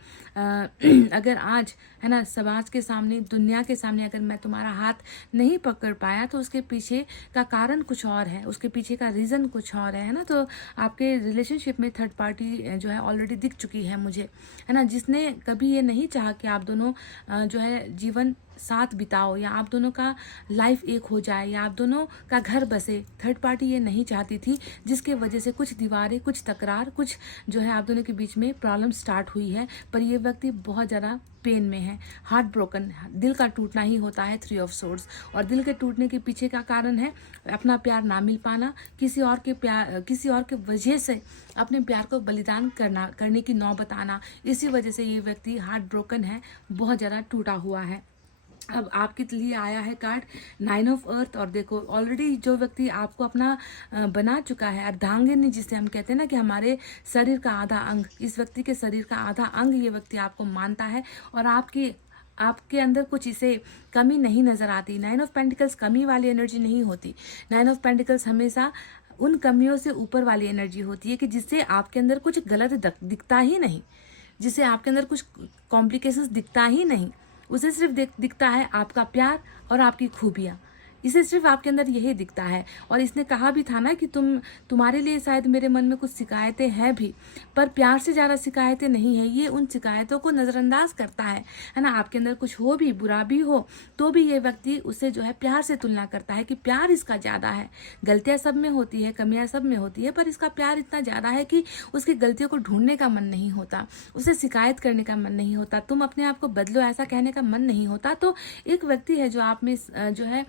अगर आज है ना समाज के सामने, दुनिया के सामने अगर मैं तुम्हारा हाथ नहीं पकड़ पाया, तो उसके पीछे का कारण कुछ और है, उसके पीछे का रीज़न कुछ और है ना। तो आपके रिलेशनशिप में थर्ड पार्टी जो है ऑलरेडी दिख चुकी है मुझे, है ना, जिसने कभी ये नहीं चाहा कि आप दोनों जो है जीवन साथ बिताओ, या आप दोनों का लाइफ एक हो जाए, या आप दोनों का घर बसे। थर्ड पार्टी ये नहीं चाहती थी, जिसके वजह से कुछ दीवारें, कुछ तकरार, कुछ जो है आप दोनों के बीच में प्रॉब्लम स्टार्ट हुई है। पर ये व्यक्ति बहुत ज़्यादा पेन में है, हार्ट ब्रोकन, दिल का टूटना ही होता है 3 ऑफ सोर्ड्स। और दिल के टूटने के पीछे का कारण है अपना प्यार ना मिल पाना, किसी और के वजह से अपने प्यार को बलिदान करने की नौबत आना। इसी वजह से ये व्यक्ति हार्ट ब्रोकन है, बहुत ज़्यादा टूटा हुआ है। अब आपके लिए आया है कार्ड 9 ऑफ अर्थ, और देखो ऑलरेडी जो व्यक्ति आपको अपना बना चुका है, अर्धांगिनी जिसे हम कहते हैं ना कि हमारे शरीर का आधा अंग, इस व्यक्ति के शरीर का आधा अंग ये व्यक्ति आपको मानता है, और आपके अंदर कुछ इसे कमी नहीं नजर आती। 9 ऑफ पेंटिकल्स कमी वाली एनर्जी नहीं होती। 9 ऑफ पेंटिकल्स हमेशा उन कमियों से ऊपर वाली एनर्जी होती है कि जिससे आपके अंदर कुछ गलत दिखता ही नहीं, जिससे आपके अंदर कुछ कॉम्प्लिकेशंस दिखता ही नहीं। उसे सिर्फ दिखता है आपका प्यार और आपकी खूबियाँ, इसे सिर्फ आपके अंदर यही दिखता है। और इसने कहा भी था ना कि तुम्हारे लिए शायद मेरे मन में कुछ शिकायतें हैं भी, पर प्यार से ज़्यादा शिकायतें नहीं है। ये उन शिकायतों को नज़रअंदाज करता है ना। आपके अंदर कुछ हो भी, बुरा भी हो, तो भी ये व्यक्ति उससे जो है प्यार से तुलना करता है कि प्यार इसका ज़्यादा है। गलतियाँ सब में होती है, कमियाँ सब में होती है, पर इसका प्यार इतना ज़्यादा है कि उसकी गलतियों को ढूंढने का मन नहीं होता, उसे शिकायत करने का मन नहीं होता, तुम अपने आप को बदलो ऐसा कहने का मन नहीं होता। तो एक व्यक्ति है जो आप में जो है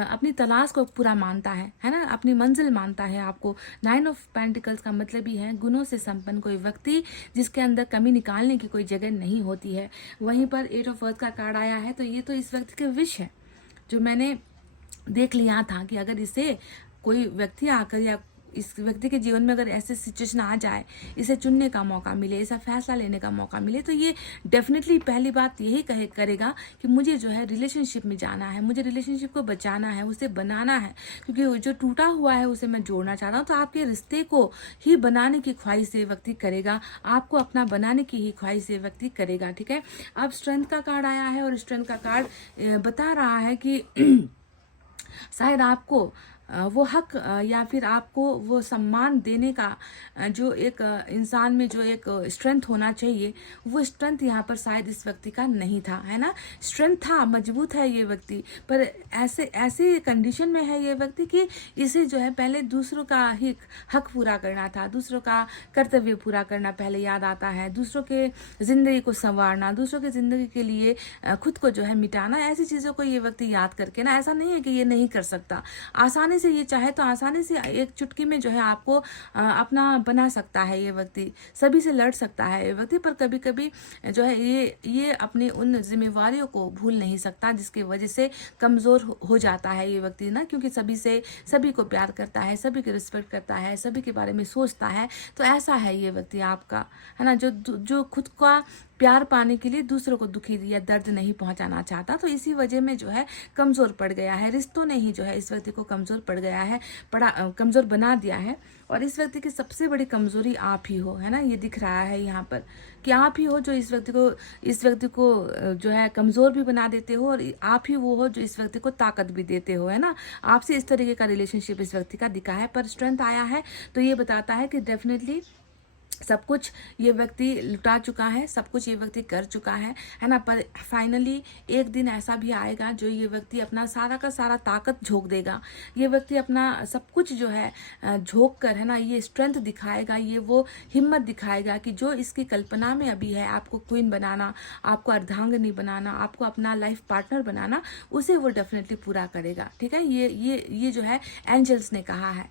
अपनी तलाश को पूरा मानता है ना, अपनी मंजिल मानता है आपको। 9 ऑफ पेंटिकल्स का मतलब ही है गुणों से संपन्न कोई व्यक्ति, जिसके अंदर कमी निकालने की कोई जगह नहीं होती है। वहीं पर 8 ऑफ अर्थ का कार्ड आया है, तो ये तो इस व्यक्ति के विश है, जो मैंने देख लिया था कि अगर इसे कोई व्यक्ति आकर, या इस व्यक्ति के जीवन में अगर ऐसे सिचुएशन आ जाए, इसे चुनने का मौका मिले, ऐसा फैसला लेने का मौका मिले, तो ये डेफिनेटली पहली बात यही करेगा कि मुझे जो है रिलेशनशिप में जाना है, मुझे रिलेशनशिप को बचाना है, उसे बनाना है, क्योंकि जो टूटा हुआ है उसे मैं जोड़ना चाहता हूँ। तो आपके रिश्ते को ही बनाने की ख्वाहिश से व्यक्ति करेगा, आपको अपना बनाने की ही ख्वाहिश से व्यक्ति करेगा। ठीक है, अब स्ट्रेंथ का कार्ड आया है, और स्ट्रेंथ का कार्ड बता रहा है कि शायद आपको वो हक या फिर आपको वो सम्मान देने का जो एक इंसान में जो एक स्ट्रेंथ होना चाहिए, वो स्ट्रेंथ यहाँ पर शायद इस व्यक्ति का नहीं था, है ना। स्ट्रेंथ था, मजबूत है ये व्यक्ति, पर ऐसे कंडीशन में है ये व्यक्ति कि इसे जो है पहले दूसरों का ही हक पूरा करना था, दूसरों का कर्तव्य पूरा करना पहले याद आता है, दूसरों के ज़िंदगी को संवारना, दूसरों के ज़िंदगी के लिए खुद को जो है मिटाना, ऐसी चीज़ों को ये व्यक्ति याद करके ना, ऐसा नहीं है कि ये नहीं कर सकता, आसानी से ये चाहे तो आसानी से एक चुटकी में जो है आपको अपना बना सकता है ये व्यक्ति, सभी से लड़ सकता है ये व्यक्ति, पर कभी कभी जो है ये अपनी उन जिम्मेवारियों को भूल नहीं सकता, जिसकी वजह से कमज़ोर हो जाता है ये व्यक्ति ना, क्योंकि सभी को प्यार करता है, सभी की रिस्पेक्ट करता है, सभी के बारे में सोचता है। तो ऐसा है ये व्यक्ति आपका, है ना, जो खुद का प्यार पाने के लिए दूसरों को दुखी या दर्द नहीं पहुंचाना चाहता। तो इसी वजह में जो है कमज़ोर पड़ गया है, रिश्तों ने ही जो है इस व्यक्ति को कमज़ोर पड़ गया है, कमज़ोर बना दिया है। और इस व्यक्ति की सबसे बड़ी कमज़ोरी आप ही हो, है ना, ये दिख रहा है यहाँ पर कि आप ही हो जो इस व्यक्ति को जो है कमज़ोर भी बना देते हो, और आप ही वो हो जो इस व्यक्ति को ताकत भी देते हो, है ना। आपसे इस तरीके का रिलेशनशिप इस व्यक्ति का दिखा है, पर स्ट्रेंथ आया है तो ये बताता है कि डेफिनेटली सब कुछ ये व्यक्ति लुटा चुका है, सब कुछ ये व्यक्ति कर चुका है ना। पर फाइनली एक दिन ऐसा भी आएगा जो ये व्यक्ति अपना सारा का सारा ताकत झोंक देगा, ये व्यक्ति अपना सब कुछ जो है झोंक कर, है ना, ये स्ट्रेंथ दिखाएगा, ये वो हिम्मत दिखाएगा कि जो इसकी कल्पना में अभी है, आपको क्वीन बनाना, आपको अर्धांगिनी बनाना, आपको अपना लाइफ पार्टनर बनाना, उसे वो डेफिनेटली पूरा करेगा। ठीक है, ये जो है एंजल्स ने कहा है,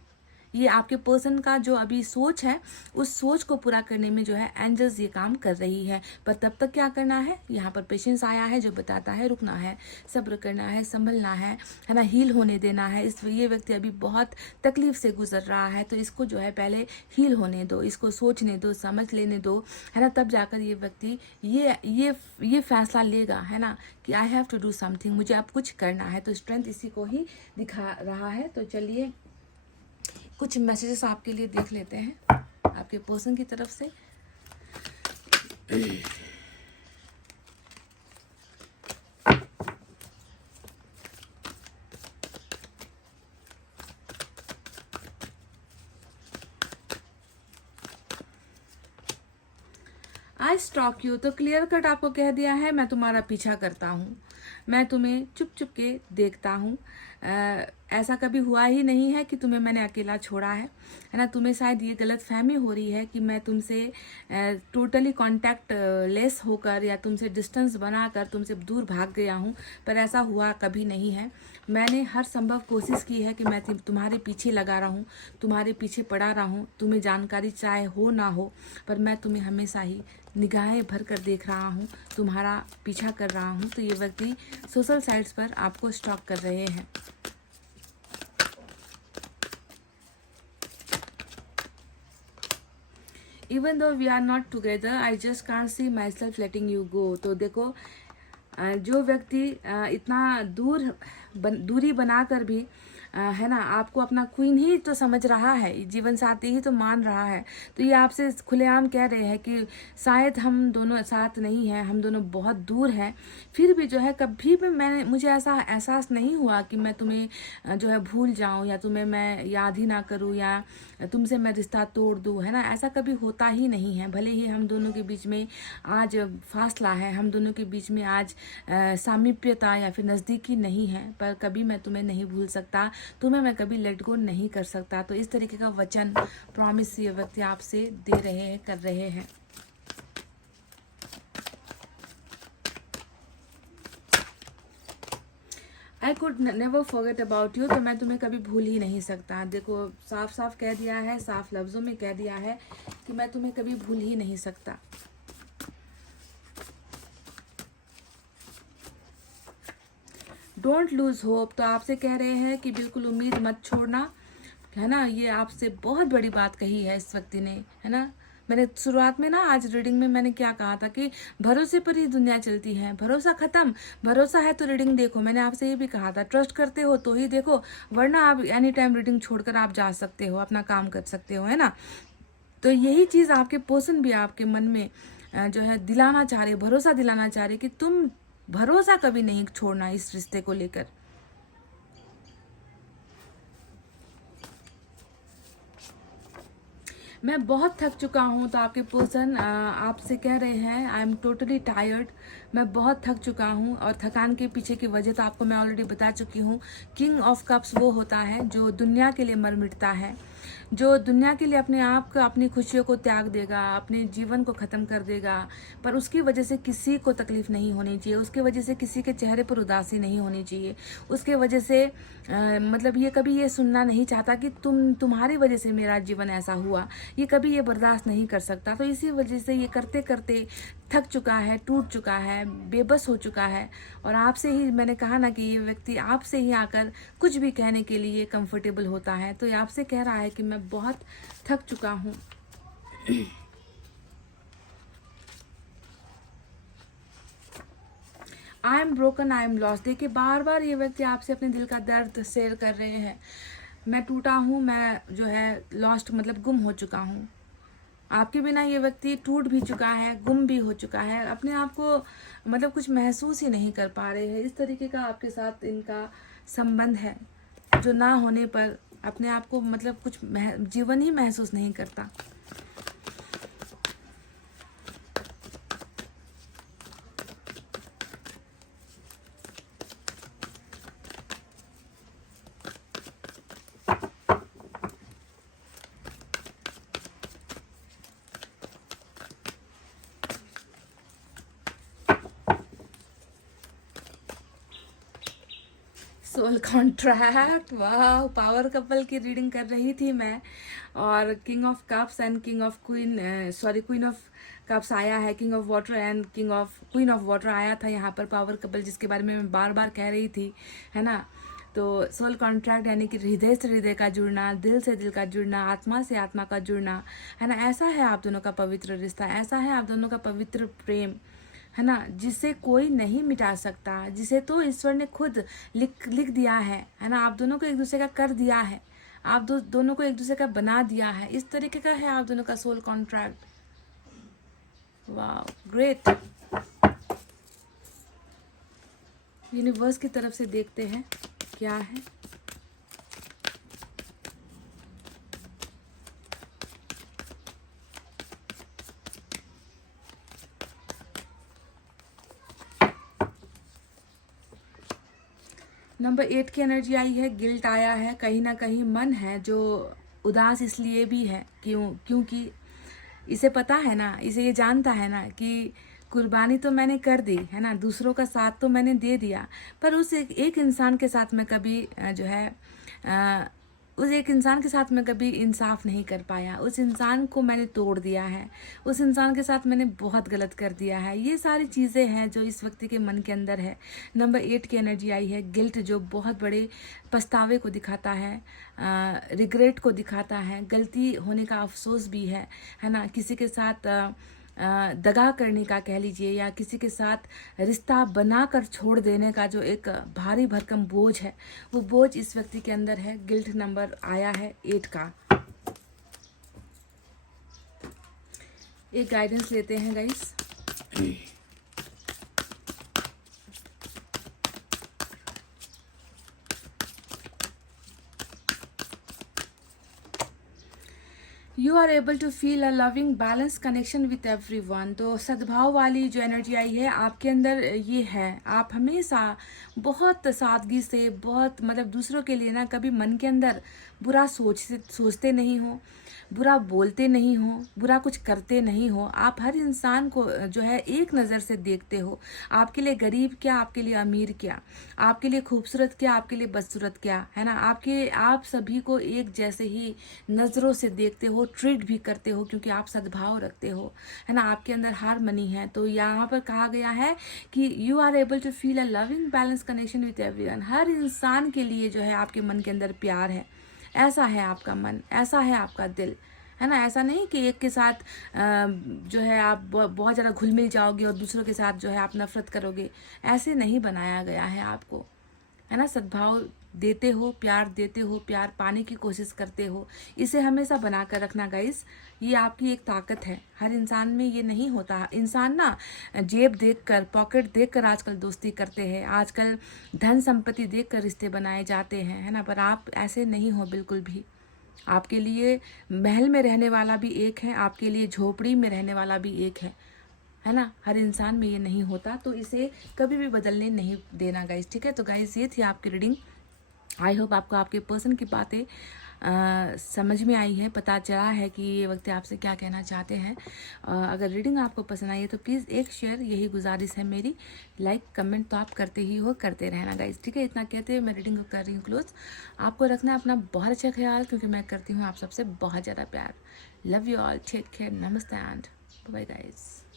ये आपके पर्सन का जो अभी सोच है, उस सोच को पूरा करने में जो है एंजल्स ये काम कर रही है। पर तब तक क्या करना है, यहाँ पर पेशेंस आया है जो बताता है रुकना है, सब्र करना है, संभलना है ना, हील होने देना है। ये व्यक्ति अभी बहुत तकलीफ से गुजर रहा है, तो इसको जो है पहले हील होने दो, इसको सोचने दो, समझ लेने दो, है ना, तब जाकर ये व्यक्ति ये फैसला लेगा, है ना, कि I have to do something, मुझे अब कुछ करना है। तो स्ट्रेंथ इसी को ही दिखा रहा है। तो चलिए कुछ मैसेजेस आपके लिए देख लेते हैं आपके पर्सन की तरफ से। आई स्टॉक यू, तो क्लियर कट आपको कह दिया है मैं तुम्हारा पीछा करता हूँ, मैं तुम्हें चुप चुप के देखता हूँ। ऐसा कभी हुआ ही नहीं है कि तुम्हें मैंने अकेला छोड़ा है ना। तुम्हें शायद ये गलत फहमी हो रही है कि मैं तुमसे टोटली कांटेक्ट लेस होकर या तुमसे डिस्टेंस बनाकर तुमसे दूर भाग गया हूँ, पर ऐसा हुआ कभी नहीं है। मैंने हर संभव कोशिश की है कि मैं तुम्हारे पीछे लगा रहा हूँ, तुम्हारे पीछे पड़ा रहा हूँ, तुम्हें जानकारी चाहे हो ना हो, पर मैं तुम्हें हमेशा ही निगाहें भर कर देख रहा हूँ, तुम्हारा पीछा कर रहा हूँ। तो ये व्यक्ति सोशल साइट्स पर आपको स्टॉक कर रहे हैं। Even though we are not together I just can't see myself letting you go. तो देखो जो व्यक्ति इतना दूरी बनाकर भी है ना आपको अपना क्वीन ही तो समझ रहा है, जीवन साथी ही तो मान रहा है, तो ये आपसे खुलेआम कह रहे हैं कि शायद हम दोनों साथ नहीं हैं, हम दोनों बहुत दूर हैं। फिर भी जो है कभी भी मुझे ऐसा एहसास नहीं हुआ कि मैं तुम्हें जो है भूल जाऊं या तुम्हें मैं याद ही ना करूं या तुमसे मैं रिश्ता तोड़ दूं, है ना, ऐसा कभी होता ही नहीं है। भले ही हम दोनों के बीच में आज फासला है, हम दोनों के बीच में आज सामीप्यता या फिर नज़दीकी नहीं है, पर कभी मैं तुम्हें नहीं भूल सकता, तुम्हें मैं कभी लेट गो नहीं कर सकता। तो इस तरीके का वचन प्रॉमिस ये व्यक्ति आपसे दे रहे हैं, कर रहे हैं। I could never forget about you, तो मैं तुम्हें कभी भूल ही नहीं सकता। देखो साफ साफ कह दिया है, साफ लफ्जों में कह दिया है कि मैं तुम्हें कभी भूल ही नहीं सकता। डोंट लूज होप, तो आपसे कह रहे हैं कि बिल्कुल उम्मीद मत छोड़ना, है ना। ये आपसे बहुत बड़ी बात कही है इस व्यक्ति ने, है ना। मैंने शुरुआत में ना आज रीडिंग में मैंने क्या कहा था कि भरोसे पर ही दुनिया चलती है, भरोसा खत्म, भरोसा है तो रीडिंग देखो। मैंने आपसे ये भी कहा था ट्रस्ट करते हो तो ही देखो, वरना आप एनी टाइम रीडिंग छोड़कर आप जा सकते हो, अपना काम कर सकते हो, है ना। तो यही चीज़ आपके पर्सन भी आपके मन में जो है दिलाना चाह रहे, भरोसा दिलाना चाह रहे कि तुम भरोसा कभी नहीं छोड़ना इस रिश्ते को लेकर। मैं बहुत थक चुका हूँ, तो आपके पर्सन आपसे कह रहे हैं आई एम टोटली टायर्ड, मैं बहुत थक चुका हूँ। और थकान के पीछे की वजह तो आपको मैं ऑलरेडी बता चुकी हूँ। किंग ऑफ कप्स वो होता है जो दुनिया के लिए मर मिटता है, जो दुनिया के लिए अपने आप का, अपनी खुशियों को त्याग देगा, अपने जीवन को ख़त्म कर देगा, पर उसकी वजह से किसी को तकलीफ़ नहीं होनी चाहिए, उसके वजह से किसी के चेहरे पर उदासी नहीं होनी चाहिए, उसके वजह से मतलब ये कभी ये सुनना नहीं चाहता कि तुम्हारी वजह से मेरा जीवन ऐसा हुआ, ये कभी ये बर्दाश्त नहीं कर सकता। तो इसी वजह से ये करते करते थक चुका है, टूट चुका है, बेबस हो चुका है। और आपसे ही मैंने कहा ना कि ये व्यक्ति आपसे ही आकर कुछ भी कहने के लिए कंफर्टेबल होता है, तो ये आपसे कह रहा है कि मैं बहुत थक चुका हूँ। I am broken, I am lost. देखिए बार बार ये व्यक्ति आपसे अपने दिल का दर्द शेयर कर रहे हैं। मैं टूटा हूँ, मैं जो है लॉस्ट मतलब गुम हो चुका हूँ। आपके बिना ये व्यक्ति टूट भी चुका है, गुम भी हो चुका है, अपने आप को मतलब कुछ महसूस ही नहीं कर पा रहे हैं। इस तरीके का आपके साथ इनका संबंध है, जो ना होने पर अपने आप को मतलब कुछ जीवन ही महसूस नहीं करता। सोल कॉन्ट्रैक्ट, वाह। पावर कपल की रीडिंग कर रही थी मैं, और king of cups and king of queen of cups आया है, king of water and queen of water आया था यहाँ पर पावर कपल, जिसके बारे में मैं बार बार कह रही थी, है ना। तो सोल कॉन्ट्रैक्ट यानी कि हृदय से हृदय का जुड़ना, दिल से दिल का जुड़ना, आत्मा से आत्मा का जुड़ना, है ना। ऐसा है आप दोनों का पवित्र रिश्ता, ऐसा है आप दोनों का पवित्र प्रेम, है ना, जिसे कोई नहीं मिटा सकता, जिसे तो ईश्वर ने खुद लिख दिया है ना। आप दोनों को एक दूसरे का कर दिया है, आप दोनों को एक दूसरे का बना दिया है। इस तरीके का है आप दोनों का सोल कॉन्ट्रैक्ट। वाह, ग्रेट। यूनिवर्स की तरफ से देखते हैं क्या है। नंबर 8 की एनर्जी आई है, गिल्ट आया है। कहीं ना कहीं मन है जो उदास इसलिए भी है क्योंकि इसे पता है ना, इसे ये जानता है ना कि कुर्बानी तो मैंने कर दी, है ना, दूसरों का साथ तो मैंने दे दिया, पर उस एक इंसान के साथ मैं कभी जो है उस एक इंसान के साथ मैं कभी इंसाफ नहीं कर पाया। उस इंसान को मैंने तोड़ दिया है, उस इंसान के साथ मैंने बहुत गलत कर दिया है। ये सारी चीज़ें हैं जो इस व्यक्ति के मन के अंदर है। नंबर 8 की एनर्जी आई है, गिल्ट, जो बहुत बड़े पछतावे को दिखाता है, रिग्रेट को दिखाता है, गलती होने का अफसोस भी है ना। किसी के साथ दगा करने का कह लीजिए, या किसी के साथ रिश्ता बनाकर छोड़ देने का जो एक भारी भरकम बोझ है, वो बोझ इस व्यक्ति के अंदर है। गिल्ट नंबर आया है 8 का। एक गाइडेंस लेते हैं guys. You are able to feel a loving balance connection with everyone. तो सद्भाव वाली जो एनर्जी आई है आपके अंदर ये है। आप हमेशा बहुत सादगी से, बहुत मतलब दूसरों के लिए ना कभी मन के अंदर बुरा सोचते नहीं हो, बुरा बोलते नहीं हो, बुरा कुछ करते नहीं हो। आप हर इंसान को जो है एक नज़र से देखते हो। आपके लिए गरीब क्या, आपके लिए अमीर क्या, आपके लिए खूबसूरत क्या, आपके लिए बदसूरत क्या, है ना। आप सभी को एक जैसे ही नज़रों से देखते हो, ट्रीट भी करते हो, क्योंकि आप सद्भाव रखते हो, है ना। आपके अंदर हारमनी है। तो यहाँ पर कहा गया है कि you are able to feel a loving balance connection with everyone. हर इंसान के लिए जो है आपके मन के अंदर प्यार है। ऐसा है आपका मन, ऐसा है आपका दिल, है ना। ऐसा नहीं कि एक के साथ जो है आप बहुत ज़्यादा घुल मिल जाओगे और दूसरों के साथ जो है आप नफरत करोगे। ऐसे नहीं बनाया गया है आपको, है ना। सद्भाव देते हो, प्यार देते हो, प्यार पाने की कोशिश करते हो। इसे हमेशा बना कर रखना गाइस, ये आपकी एक ताकत है। हर इंसान में ये नहीं होता। इंसान ना जेब देखकर, पॉकेट देखकर आजकल दोस्ती करते हैं, आजकल धन संपत्ति देखकर रिश्ते बनाए जाते हैं, है ना। पर आप ऐसे नहीं हो बिल्कुल भी। आपके लिए महल में रहने वाला भी एक है, आपके लिए झोपड़ी में रहने वाला भी एक है ना। हर इंसान में ये नहीं होता, तो इसे कभी भी बदलने नहीं देना गाइस, ठीक है। तो गाइस ये थी आपकी रीडिंग। आई होप आपको आपके पर्सन की बातें समझ में आई है, पता चला है कि ये वक्त आपसे क्या कहना चाहते हैं। अगर रीडिंग आपको पसंद आई है तो प्लीज़ एक शेयर, यही गुजारिश है मेरी। लाइक कमेंट तो आप करते ही हो, करते रहना गाइस, ठीक है। इतना कहते हुए मैं रीडिंग को कर रही हूँ क्लोज। आपको रखना है अपना बहुत अच्छा ख्याल, क्योंकि मैं करती हूँ आप सबसे बहुत ज़्यादा प्यार। Love you all, take care, नमस्ते एंड बाय गाइस।